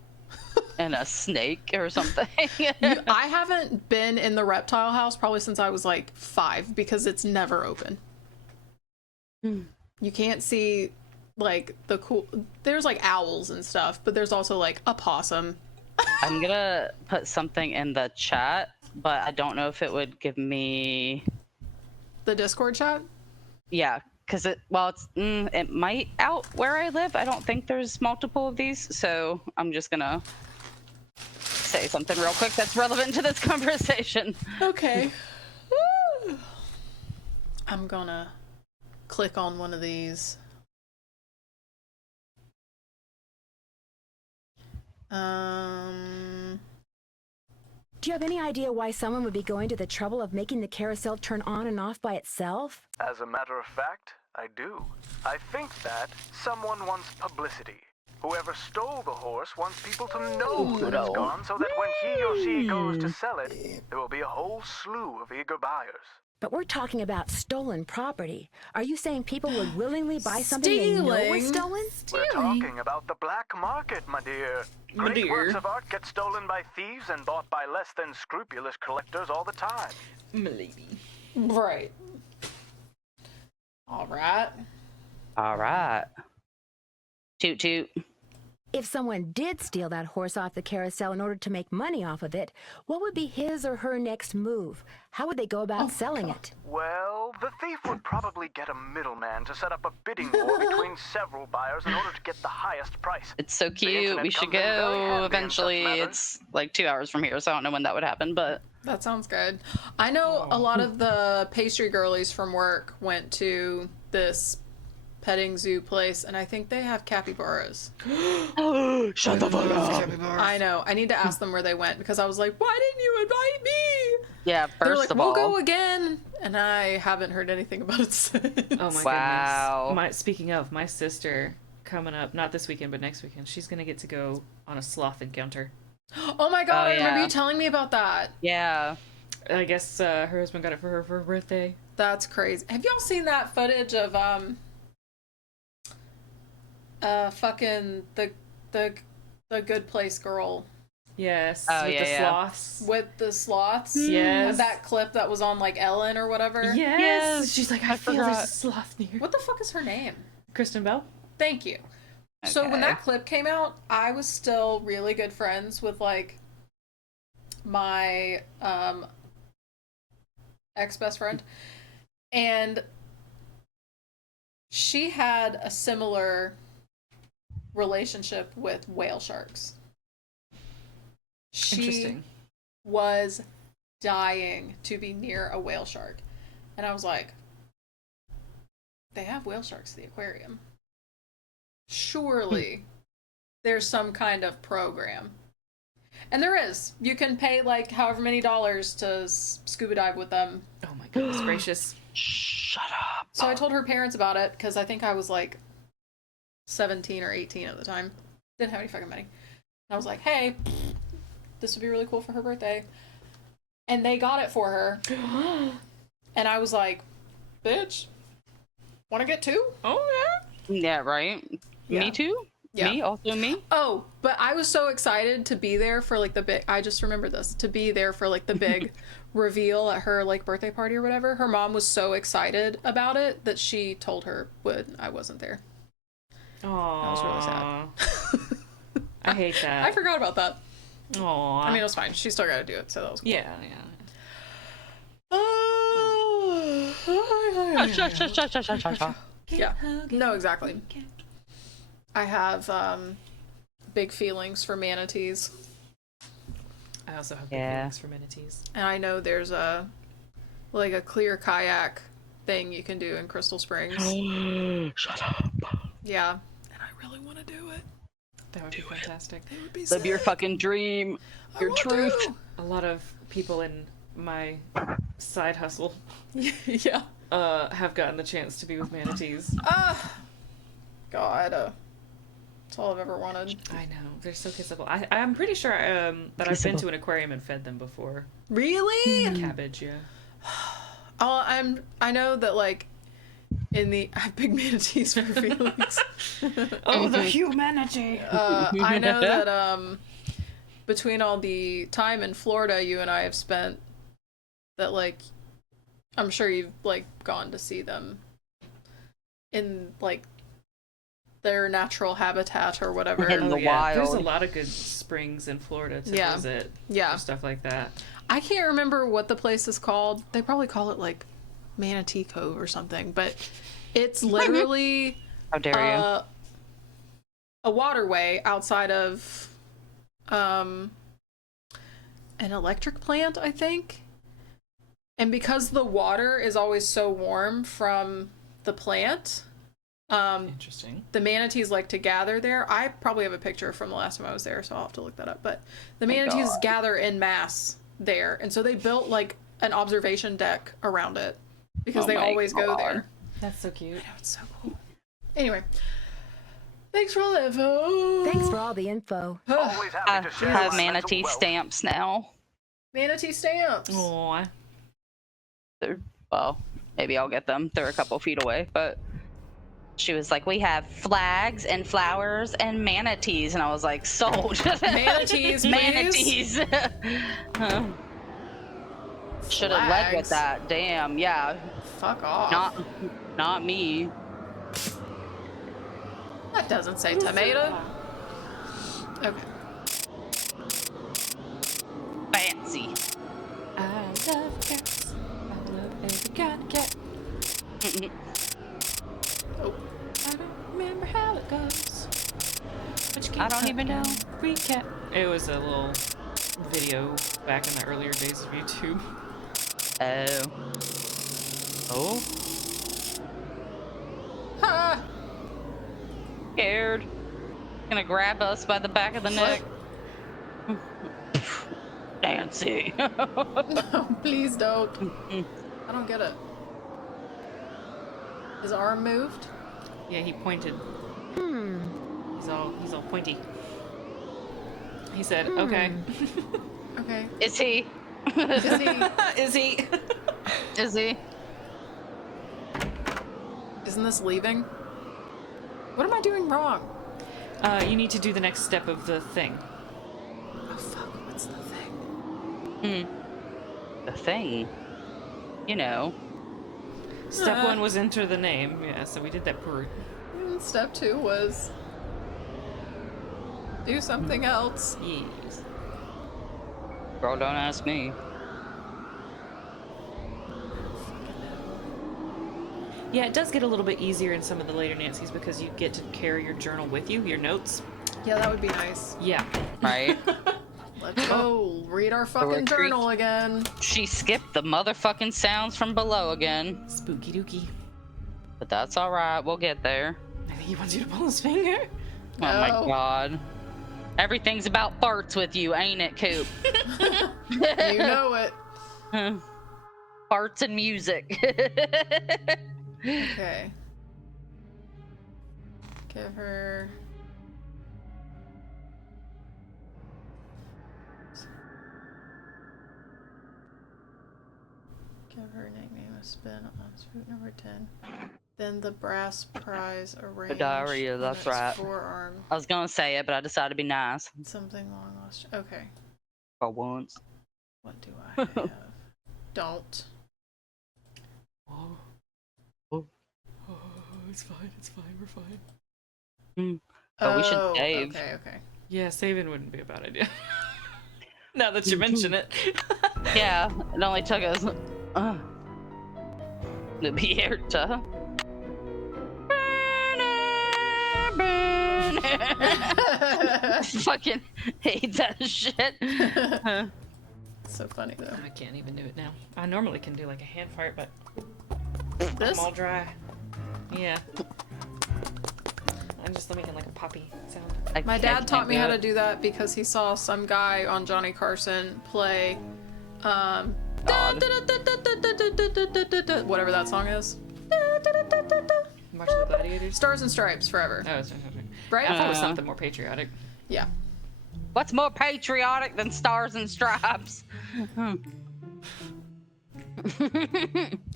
And a snake or something. I haven't been in the reptile house probably since I was like 5, because it's never open. You can't see like the cool... There's like owls and stuff, but there's also like a possum. I'm gonna put something in the chat, but I don't know if it would give me... The Discord chat? Yeah, because it might out where I live. I don't think there's multiple of these, so I'm just gonna say something real quick that's relevant to this conversation. Okay. I'm gonna click on one of these. Do you have any idea why someone would be going to the trouble of making the carousel turn on and off by itself? As a matter of fact, I do. I think that someone wants publicity. Whoever stole the horse wants people to know that it's gone, so that when he or she goes to sell it, there will be a whole slew of eager buyers. But we're talking about stolen property. Are you saying people would willingly buy something they know was stolen? We're talking about the black market, my dear. Great dear. works of art get stolen by thieves and bought by less than scrupulous collectors all the time. Maybe. Right. All right. All right. Toot toot. If someone did steal that horse off the carousel in order to make money off of it, what would be his or her next move? How would they go about selling it? Well, the thief would probably get a middleman to set up a bidding war between several buyers in order to get the highest price. It's so The cute. internet We should comes in very handy go in eventually. such matters. It's like 2 hours from here, so I don't know when that would happen, but That sounds good. I know a lot of the pastry girlies from work went to this petting zoo place, and I think they have capybaras. shut the fuck up. I know. I need to ask them where they went because I was like, why didn't you invite me? Yeah, They're first like, of we'll all, go again, and I haven't heard anything about it since. Oh my Wow. goodness. Speaking of, my sister coming up, not this weekend, but next weekend, she's gonna get to go on a sloth encounter. Oh my god, Oh, I remember yeah. you telling me about that. yeah. I guess her husband got it for her birthday. That's crazy. Have y'all seen that footage of fucking the Good Place girl Yes, Oh, with yeah, the yeah. sloths. with the sloths? Yes. That clip that was on like Ellen or whatever. Yes. Yes, She's like, I I feel there's a forgot. sloth near. What the fuck is her name? Kristen Bell? Thank you. So when Okay. that clip came out, I was still really good friends with like my ex-best friend, and she had a similar relationship with whale sharks. She Interesting. was dying to be near a whale shark, and I was like, they have whale sharks at the aquarium. Surely there's some kind of program. And there is. You can pay like however many dollars to scuba dive with them. Oh my goodness gracious. Shut up. So I told her parents about it because I think I was like 17 or 18 at the time. Didn't have any fucking money. And I was like, hey, this would be really cool for her birthday. And they got it for her. And I was like, bitch, want to get two? Oh yeah. Yeah, right? Yeah. Me too? Yeah. Me? Also me? Oh, but I was so excited to be there for like the big, I just remembered this, to be there for like the big reveal at her like birthday party or whatever. Her mom was so excited about it that she told her I wasn't there. Aww. That was really sad. I hate that. I forgot about that. Aww. I mean, it was fine. She still got to do it, so that was cool. yeah. Yeah. No, exactly. I have big feelings for manatees, I also have Yeah. feelings for manatees. and I know there's a clear kayak thing you can do in Crystal Springs. Shut up. Yeah, and I really want to do it. That would be fantastic. It would be Live your sick. fucking dream. I Your want truth. to. A lot of people in my side hustle Yeah. have gotten the chance to be with manatees. God, that's all I've ever wanted. I know, they're so kissable. I'm pretty sure that I've been to an aquarium and fed them before. Really? Cabbage, yeah. I know that like in the I have big manatees for feelings. Oh, the humanity. I know that between all the time in Florida you and I have spent, that like I'm sure you've like gone to see them in like their natural habitat or whatever. In the yeah. There's a wild. lot of good springs in Florida to Yeah. visit. Yeah. For stuff like that. I can't remember what the place is called. They probably call it like Manatee Cove or something, but it's literally How dare you? a waterway outside of an electric plant, I think. And because the water is always so warm from the plant, Interesting. the manatees like to gather there. I probably have a picture from the last time I was there, so I'll have to look that up. But the manatees God. gather en masse there, and so they built like an observation deck around it because Oh they my always go God. there. That's so cute. It's so cool. Anyway, thanks for all the info. Thanks for all the info. Always I happy to share have my manatee mental wealth. stamps now. Manatee stamps. Aw. Well, maybe I'll get them. They're a couple feet away, but she was like, we have flags and flowers and manatees. And I was like, sold. Manatees, please. Manatees. Should have led with Flags. that. Damn. Yeah. Fuck off. Not me. That doesn't say tomato. Okay. Fancy. I love cats. I love every kind of cat. Oh. I don't remember how it goes. But you I can't don't even know. Recap. It was a little video back in the earlier days of YouTube. Oh. Ha! Scared. Gonna grab us by the back of the neck. Nancy. No, please don't. I don't get it. His arm moved? Yeah, he pointed. He's all pointy. He said, "Okay." Okay. Is he? Is he? Is he? Is he? Isn't this leaving? What am I doing wrong? You need to do the next step of the thing. Oh fuck, what's the thing? The thing. You know. Step 1 was enter the name. Yeah, so we did that per. And step 2 was do something else. Yes. Girl, don't ask me. Yeah, it does get a little bit easier in some of the later Nancy's because you get to carry your journal with you, your notes. Yeah, that would be nice. Yeah. Right? Let's go read our fucking journal again. She skipped the motherfucking sounds from below again. Spooky dooky. But that's alright, we'll get there. I think he wants you to pull his finger. Oh my god. Everything's about farts with you, ain't it, Coop? You know it. Farts and music. Okay. Give her... Give her nickname a spin on route number 10. Then the brass prize arranged. The diarrhea, that's right. Forearm. I was gonna say it, but I decided to be nice. Something long lost. Okay. For once. What do I have? Don't. Oh, it's fine, we're fine. Oh, we should save. Okay. Yeah, saving wouldn't be a bad idea. Now that you mention it. Yeah, it only took us to be here to fucking hate that shit. So funny though. I can't even do it now. I normally can do like a hand fart, but This? I'm all dry. Yeah. I'm just making like a poppy sound. My dad taught me how to do that because he saw some guy on Johnny Carson play whatever that song is. March of the Gladiators? Stars and Stripes Forever. Oh, it's right? I thought it was something more patriotic. Yeah. What's more patriotic than Stars and Stripes? I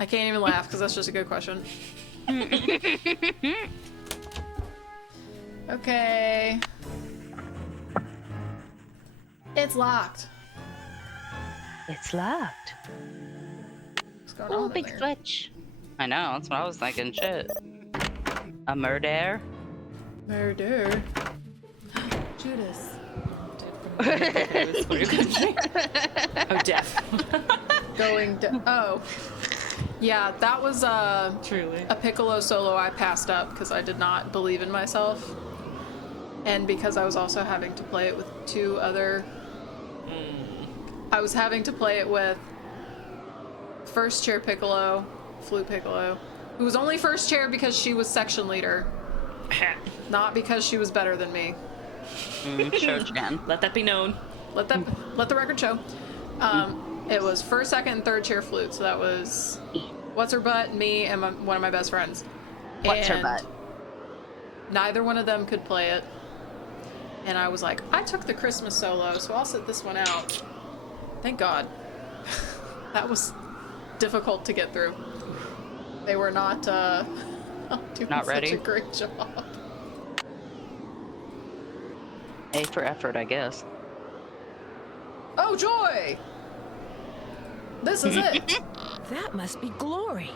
can't even laugh because that's just a good question. Okay. It's locked. It's locked. What's going Oh, on big in there? switch. I know, that's what I was thinking. Shit. A murder? Murder. Judas. Oh, death. Oh. Yeah, that was Truly. a piccolo solo I passed up because I did not believe in myself. And because I was also having to play it with two other... I was having to play it with first chair piccolo, flute piccolo, who was only first chair because she was section leader. Not because she was better than me. Sure can. Let that be known. Let the record show. It was first, second, and third chair flute. So that was What's Her Butt, me, and one of my best friends. What's Her Butt? Neither one of them could play it. And I was like, I took the Christmas solo, so I'll sit this one out. Thank God. That was difficult to get through. They were not doing Not ready. such a great job. A for effort, I guess. Oh, joy! This is it. That must be glory.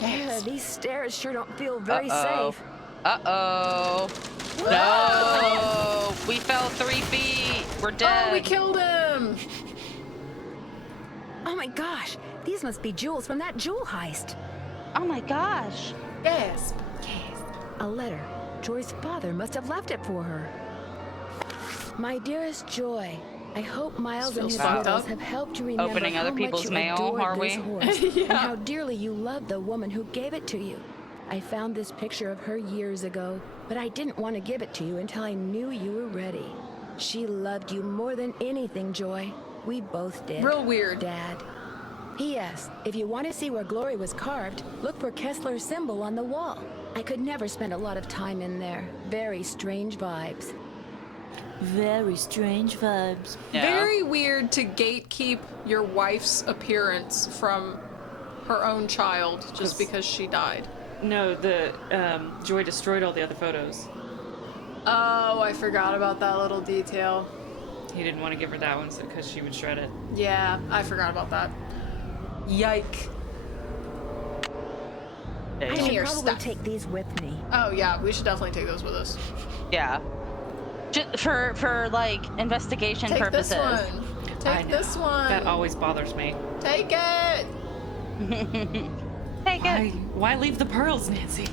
Yes. These stairs sure don't feel very Uh-oh. safe. Uh-oh. No! We fell 3 feet. We're dead. Oh, we killed him. Oh my gosh, these must be jewels from that jewel heist. Oh my gosh. Gasp. A letter. Joy's father must have left it for her. My dearest Joy, I hope Miles and Feels his fucked widows up. have helped you remember Opening other how people's much you mail, adored are this we? horse, Yeah. and how dearly you loved the woman who gave it to you. I found this picture of her years ago, but I didn't want to give it to you until I knew you were ready. She loved you more than anything, Joy. We both did. Real weird. Dad. P.S. If you want to see where Glory was carved, look for Kessler's symbol on the wall. I could never spend a lot of time in there. Very strange vibes. Very strange vibes. Yeah. Very weird to gatekeep your wife's appearance from her own child just because she died. No, the Joy destroyed all the other photos. Oh, I forgot about that little detail. He didn't want to give her that one because she would shred it. Yeah, I forgot about that. Yike. I Give me should your probably stuff. take these with me. Oh yeah, we should definitely take those with us. Yeah. Just for like investigation Take purposes. this one. Take this one. That always bothers me. Take it. Take it. Why leave the pearls, Nancy?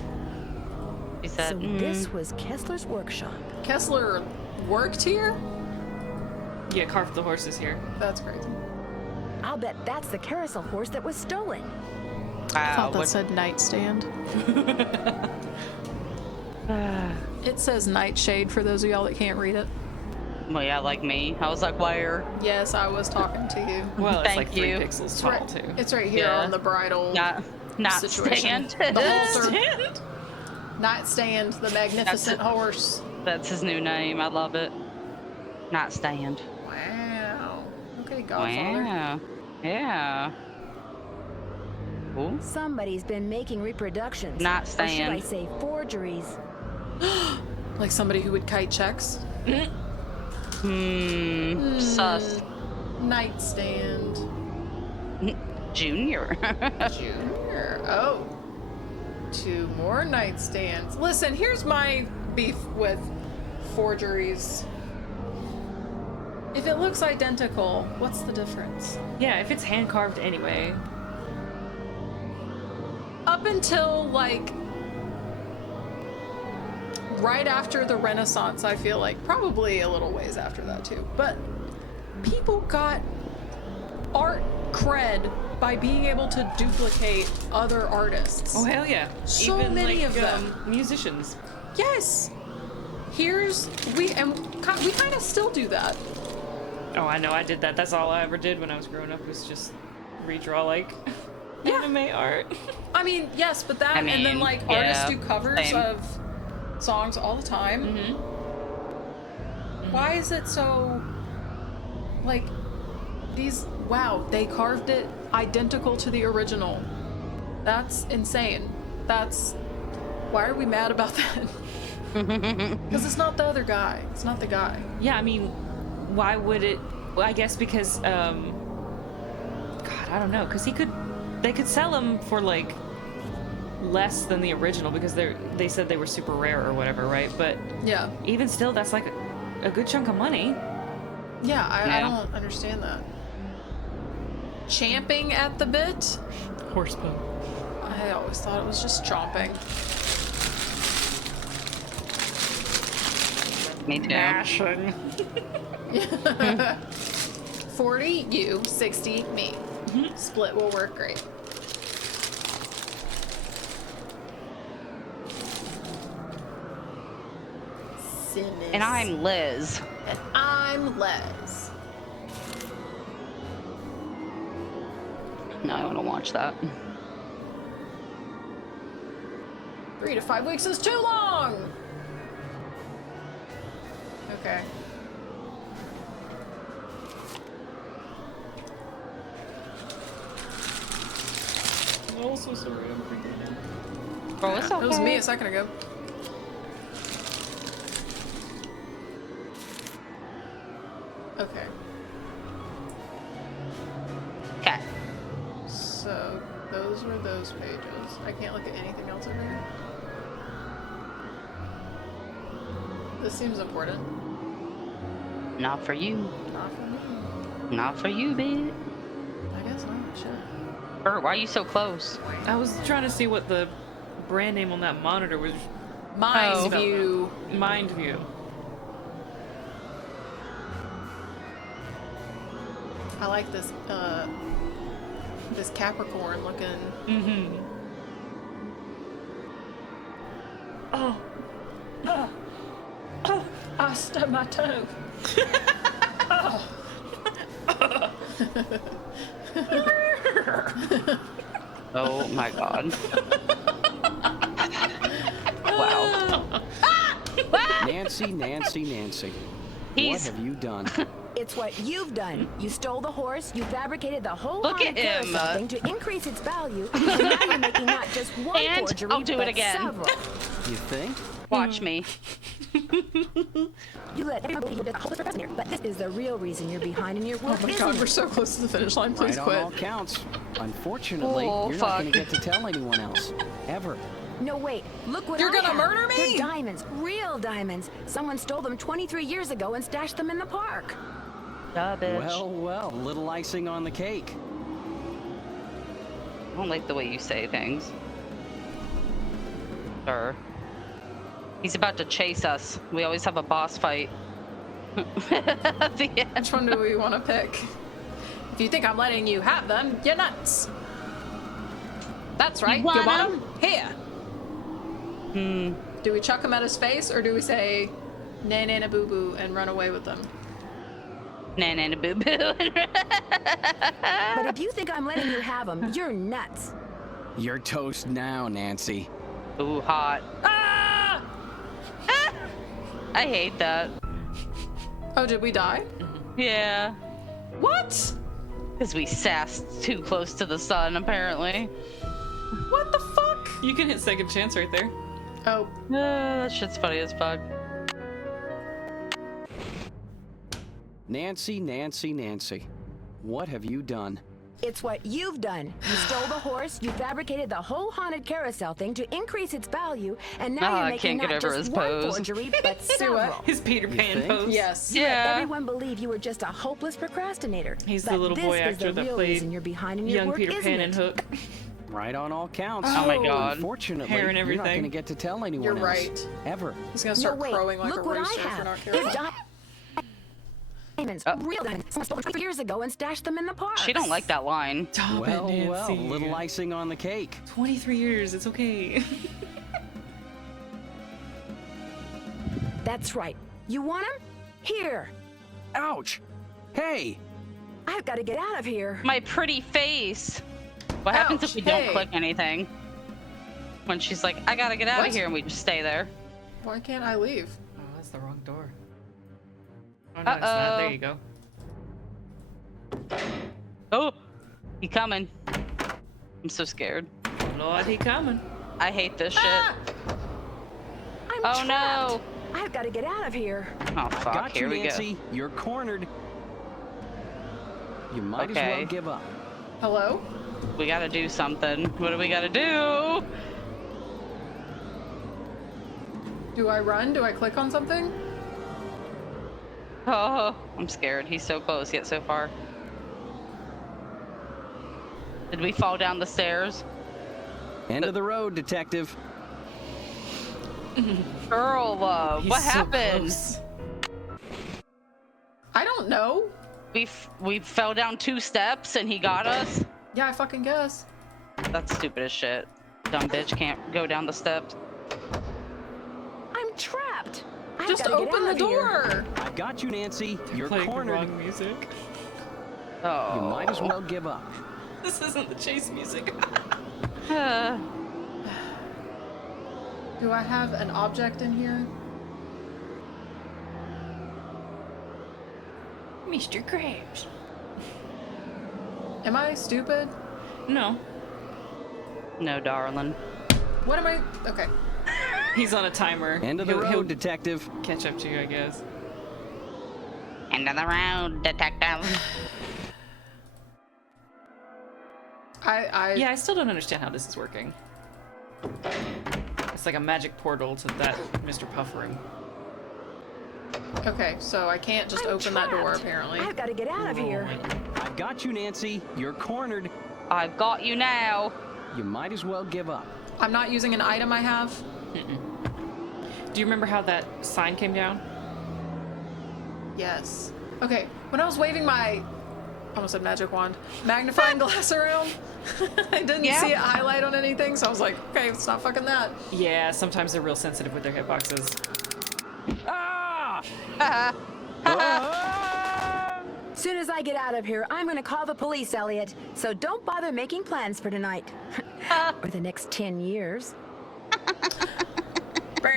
He said, So this was Kessler's workshop. Kessler worked here? Yeah, carved the horses here. That's crazy. I'll bet that's the carousel horse that was stolen. I thought that what- said nightstand. It says nightshade for those of y'all that can't read it. Well, yeah, like me. I was like, where? Yes, I was talking to you. Well, it's Thank like 3 you. pixels It's tall, right, too. it's right here Yeah. on the bridal Not situation. stand. The halter. Nightstand, the magnificent horse. That's his new name. I love it. Not stand. Wow. Okay, Godfather. Wow. Yeah. Ooh. Somebody's been making reproductions. Not Or should I stand. say forgeries? Like somebody who would kite checks. Sus. Nightstand. Junior. Junior. Oh. 2 more nightstands. Listen, here's my beef with forgeries. If it looks identical, what's the difference? Yeah, if it's hand carved anyway. Up until like right after the Renaissance, I feel like probably a little ways after that too. But people got art cred by being able to duplicate other artists. Oh, hell yeah. So Even, many like, of them. Musicians. Yes. We kind of still do that. Oh, I know, I did that. That's all I ever did when I was growing up, was just redraw, like, anime art. I mean, yes, but that, I and then mean, like yeah, artists do covers same. of songs all the time. Why is it so like these? Wow, they carved it identical to the original. That's insane. Why are we mad about that? Because it's not the other guy. It's not the guy. Yeah, I mean, why would it? Well, I guess because, God, I don't know, because they could sell them for like less than the original because they said they were super rare or whatever, right? But Yeah. even still, that's like a good chunk of money. Yeah, I Yeah. don't understand that. Champing at the bit? Horse poo. I always thought it was just chomping. Me too. Ashing. 40 you, 60 me. Split will work great. Simmons. And I'm Liz. And I'm Les. No, I want to watch that. 3 to 5 weeks is too long! Okay. I'm also sorry, I'm forgetting. Oh, it's okay. It was me a second ago. Okay. Okay. So, those were those pages. I can't look at anything else over here. This seems important. Not for you. Not for me. Not for you, bitch. I guess not. Shit. Bert, why are you so close? I was trying to see what the brand name on that monitor was. Mind View. Mind View. I like this, this Capricorn looking. Mm-hmm. Oh. I stubbed my toe. Oh. Oh my god. Wow. Nancy. What have you done? It's what you've done. You stole the horse, you fabricated the whole Look haunted at him. carousel thing to increase its value, and now you're making not just one And forgery, I'll do but it again. several. You think? Watch me. You let everyone believe you're just a hopeless procrastinator, but this is the real reason you're behind in your work, Oh my isn't god, it? we're so close to the finish line. Please Right quit. on all counts. Unfortunately, Oh, you're fuck. not going to get to tell anyone else. Ever. No, wait. Look what You're I gonna have. murder me? They're diamonds. Real diamonds. Someone stole them 23 years ago and stashed them in the park. Duh, bitch. Well, little icing on the cake. I don't like the way you say things. Sir. He's about to chase us. We always have a boss fight. At the end. Which one do we want to pick? If you think I'm letting you have them, you're nuts. That's right. You want them? Here. Do we chuck him at his face, or do we say, "Nay, nay, na, boo, boo," and run away with them? Nah, nah, nah, boo, boo. But if you think I'm letting you have them, you're nuts. You're toast now, Nancy. Ooh, hot. Ah! Ah! I hate that. Oh, did we die? Yeah. What? Because we sassed too close to the sun, apparently. What the fuck? You can hit second chance right there. Oh. That shit's funny as fuck. Nancy. What have you done? It's what you've done. You stole the horse, you fabricated the whole haunted carousel thing to increase its value, and now you're I making can't get not over just his one pose. forgery, but several. His Peter Pan think? pose. Yes. You let Yeah. everyone believe you were just a hopeless procrastinator. He's but the little this boy is actor the that real played reason you're behind in your young work, Peter isn't Pan it? and Hook. Right on all counts. Oh my god. Unfortunately, Hair and you're not everything. going to get to tell anyone You're else. right. Ever. He's gonna No, start wait. crowing like Look a what I rooster if we're have. not They're careful. diamonds. Real diamonds. Someone stole them 23 years ago and stashed them in the park. She don't like that line. Stop it, Nancy. Little icing on the cake. 23 years, it's okay. That's right. You want them? Here. Ouch! Hey! I've got to get out of here. My pretty face. What happens if Ouch, we hey. don't click anything? When she's like, I gotta get out What? of here, and we just stay there. Why can't I leave? Oh, that's the wrong door. Oh, no, it's not. There you go. Oh, he coming. I'm so scared. Lord, he coming. I hate this shit. Ah! I'm Oh, trapped. no. I've got to get out of here. Oh fuck, Got here you, we Nancy. go. You're cornered. You might as Okay. well give up. Hello? We gotta do something. What do we gotta do? Do I run? Do I click on something? Oh, I'm scared. He's so close yet so far. Did we fall down the stairs? End of the road, detective. Girl, He's what so happened? close. I don't know. We fell down 2 steps and he got us? Yeah, I fucking guess. That's stupid as shit. Dumb bitch can't go down the steps. I'm trapped. I've Just gotta get open out the of here. door. I got you, Nancy. You're Playing the cornered. wrong music. Oh. You might as well give up. This isn't the chase music. Do I have an object in here? Mr. Krabs. Am I stupid? No. No, darling. What am I? Okay. He's on a timer. End of the He'll road, detective. catch up to you, I guess. End of the round, detective. Yeah, I still don't understand how this is working. It's like a magic portal to that Mr. Puff room. Okay, so I can't just open that door, apparently. I've got to get out of here. I've got you, Nancy. You're cornered. I've got you now. You might as well give up. I'm not using an item I have. Do you remember how that sign came down? Yes. Okay, when I was waving my, I almost said magic wand, magnifying glass around, I didn't see it highlight on anything, so I was like, okay, it's not fucking that. Yeah, sometimes they're real sensitive with their hitboxes. Soon as I get out of here, I'm gonna call the police, Elliot. So don't bother making plans for tonight. Or the next 10 years.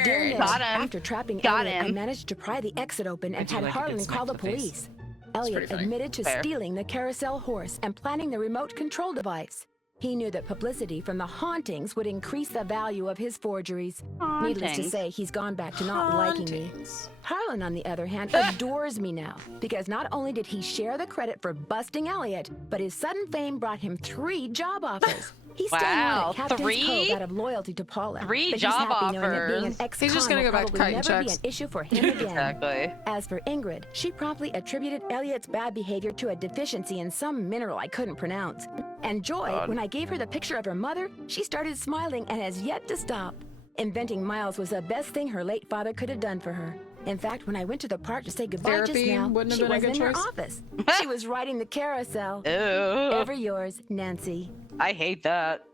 During Got this, him. after trapping Got Elliot, I him. managed to pry the exit open and do had like a good Harlan smack call the to the face. police. Elliot pretty funny. admitted to Fair. stealing the carousel horse and planning the remote control device. He knew that publicity from the hauntings would increase the value of his forgeries. Needless to Hauntings. say, he's gone back to not liking me. Hauntings. Harlan, on the other hand, adores me now because not only did he share the credit for busting Elliot, but his sudden fame brought him 3 job offers. He's staying on Wow, at Captain's 3? Cove out of loyalty to Paula. 3 but job he's happy knowing that being an offers. ex-con He's just gonna will go back to probably kiting never checks. be an issue for him again. Exactly. As for Ingrid, she promptly attributed Elliot's bad behavior to a deficiency in some mineral I couldn't pronounce. And Joy, when I gave her the picture of her mother, she started smiling and has yet to stop. Inventing Miles was the best thing her late father could have done for her. In fact, when I went to the park to say goodbye Therapy just now, wouldn't have she been a wasn't good in her choice? office. She was riding the carousel. Ew. Ever yours, Nancy. I hate that.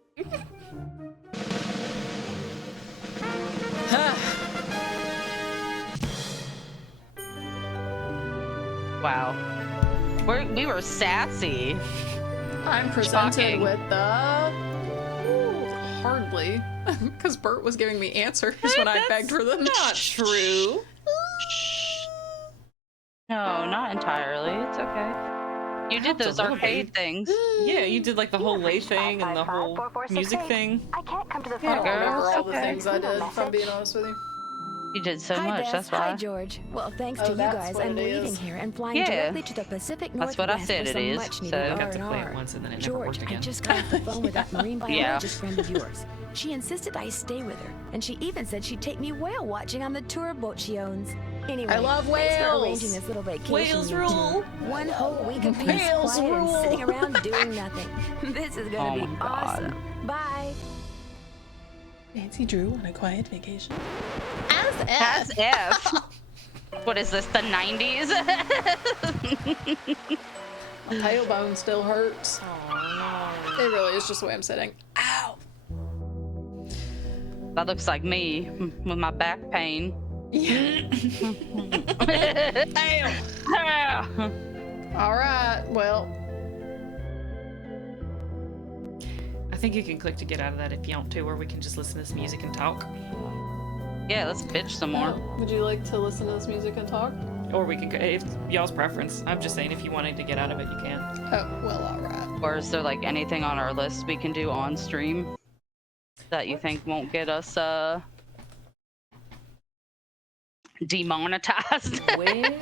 Wow. We were sassy. I'm presented Shocking. with the... Ooh, hardly. Because Bert was giving me answers when I begged for them. Not true. No, not entirely. It's okay. You did those arcade things. Yeah, you did like the whole lay thing and the whole music thing. I can't come to the I don't remember all the okay. things I did, if I'm being honest with you. You did so Hi, much, Bess. that's Hi, why. George. Well, thanks Oh, to you that's guys, what I'm it leaving is. here and flying Yeah. directly to the Pacific That's what I Northwest said for it some is, much-needed so- Got to play it R&R. once and then it never George, worked I again. just got off the phone with that marine Yeah. biologist friend of yours. She insisted I stay with her, and she even said she'd take me whale watching on the tour boat she owns. Anyway, I love thanks for whales. arranging this little vacation. Whales you two. rule. One whole week of peace, Whales quiet, rule. and sitting around doing nothing. This is gonna Oh be my God. awesome. Bye. Nancy Drew on a quiet vacation. As if. What is this, the 90s? My tailbone still hurts. Oh It really is just the way I'm sitting. Ow! That looks like me with my back pain. Alright, well, I think you can click to get out of that if you want to, or we can just listen to this music and talk. Yeah, let's bitch some more. would you like to listen to this music and talk? Or we can, if y'all's preference. I'm just saying, if you wanted to get out of it, you can. Oh, well, alright. Or is there like anything on our list we can do on stream that you think won't get us demonetized?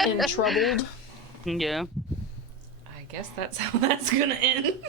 In troubled. Yeah. I guess that's how that's gonna end.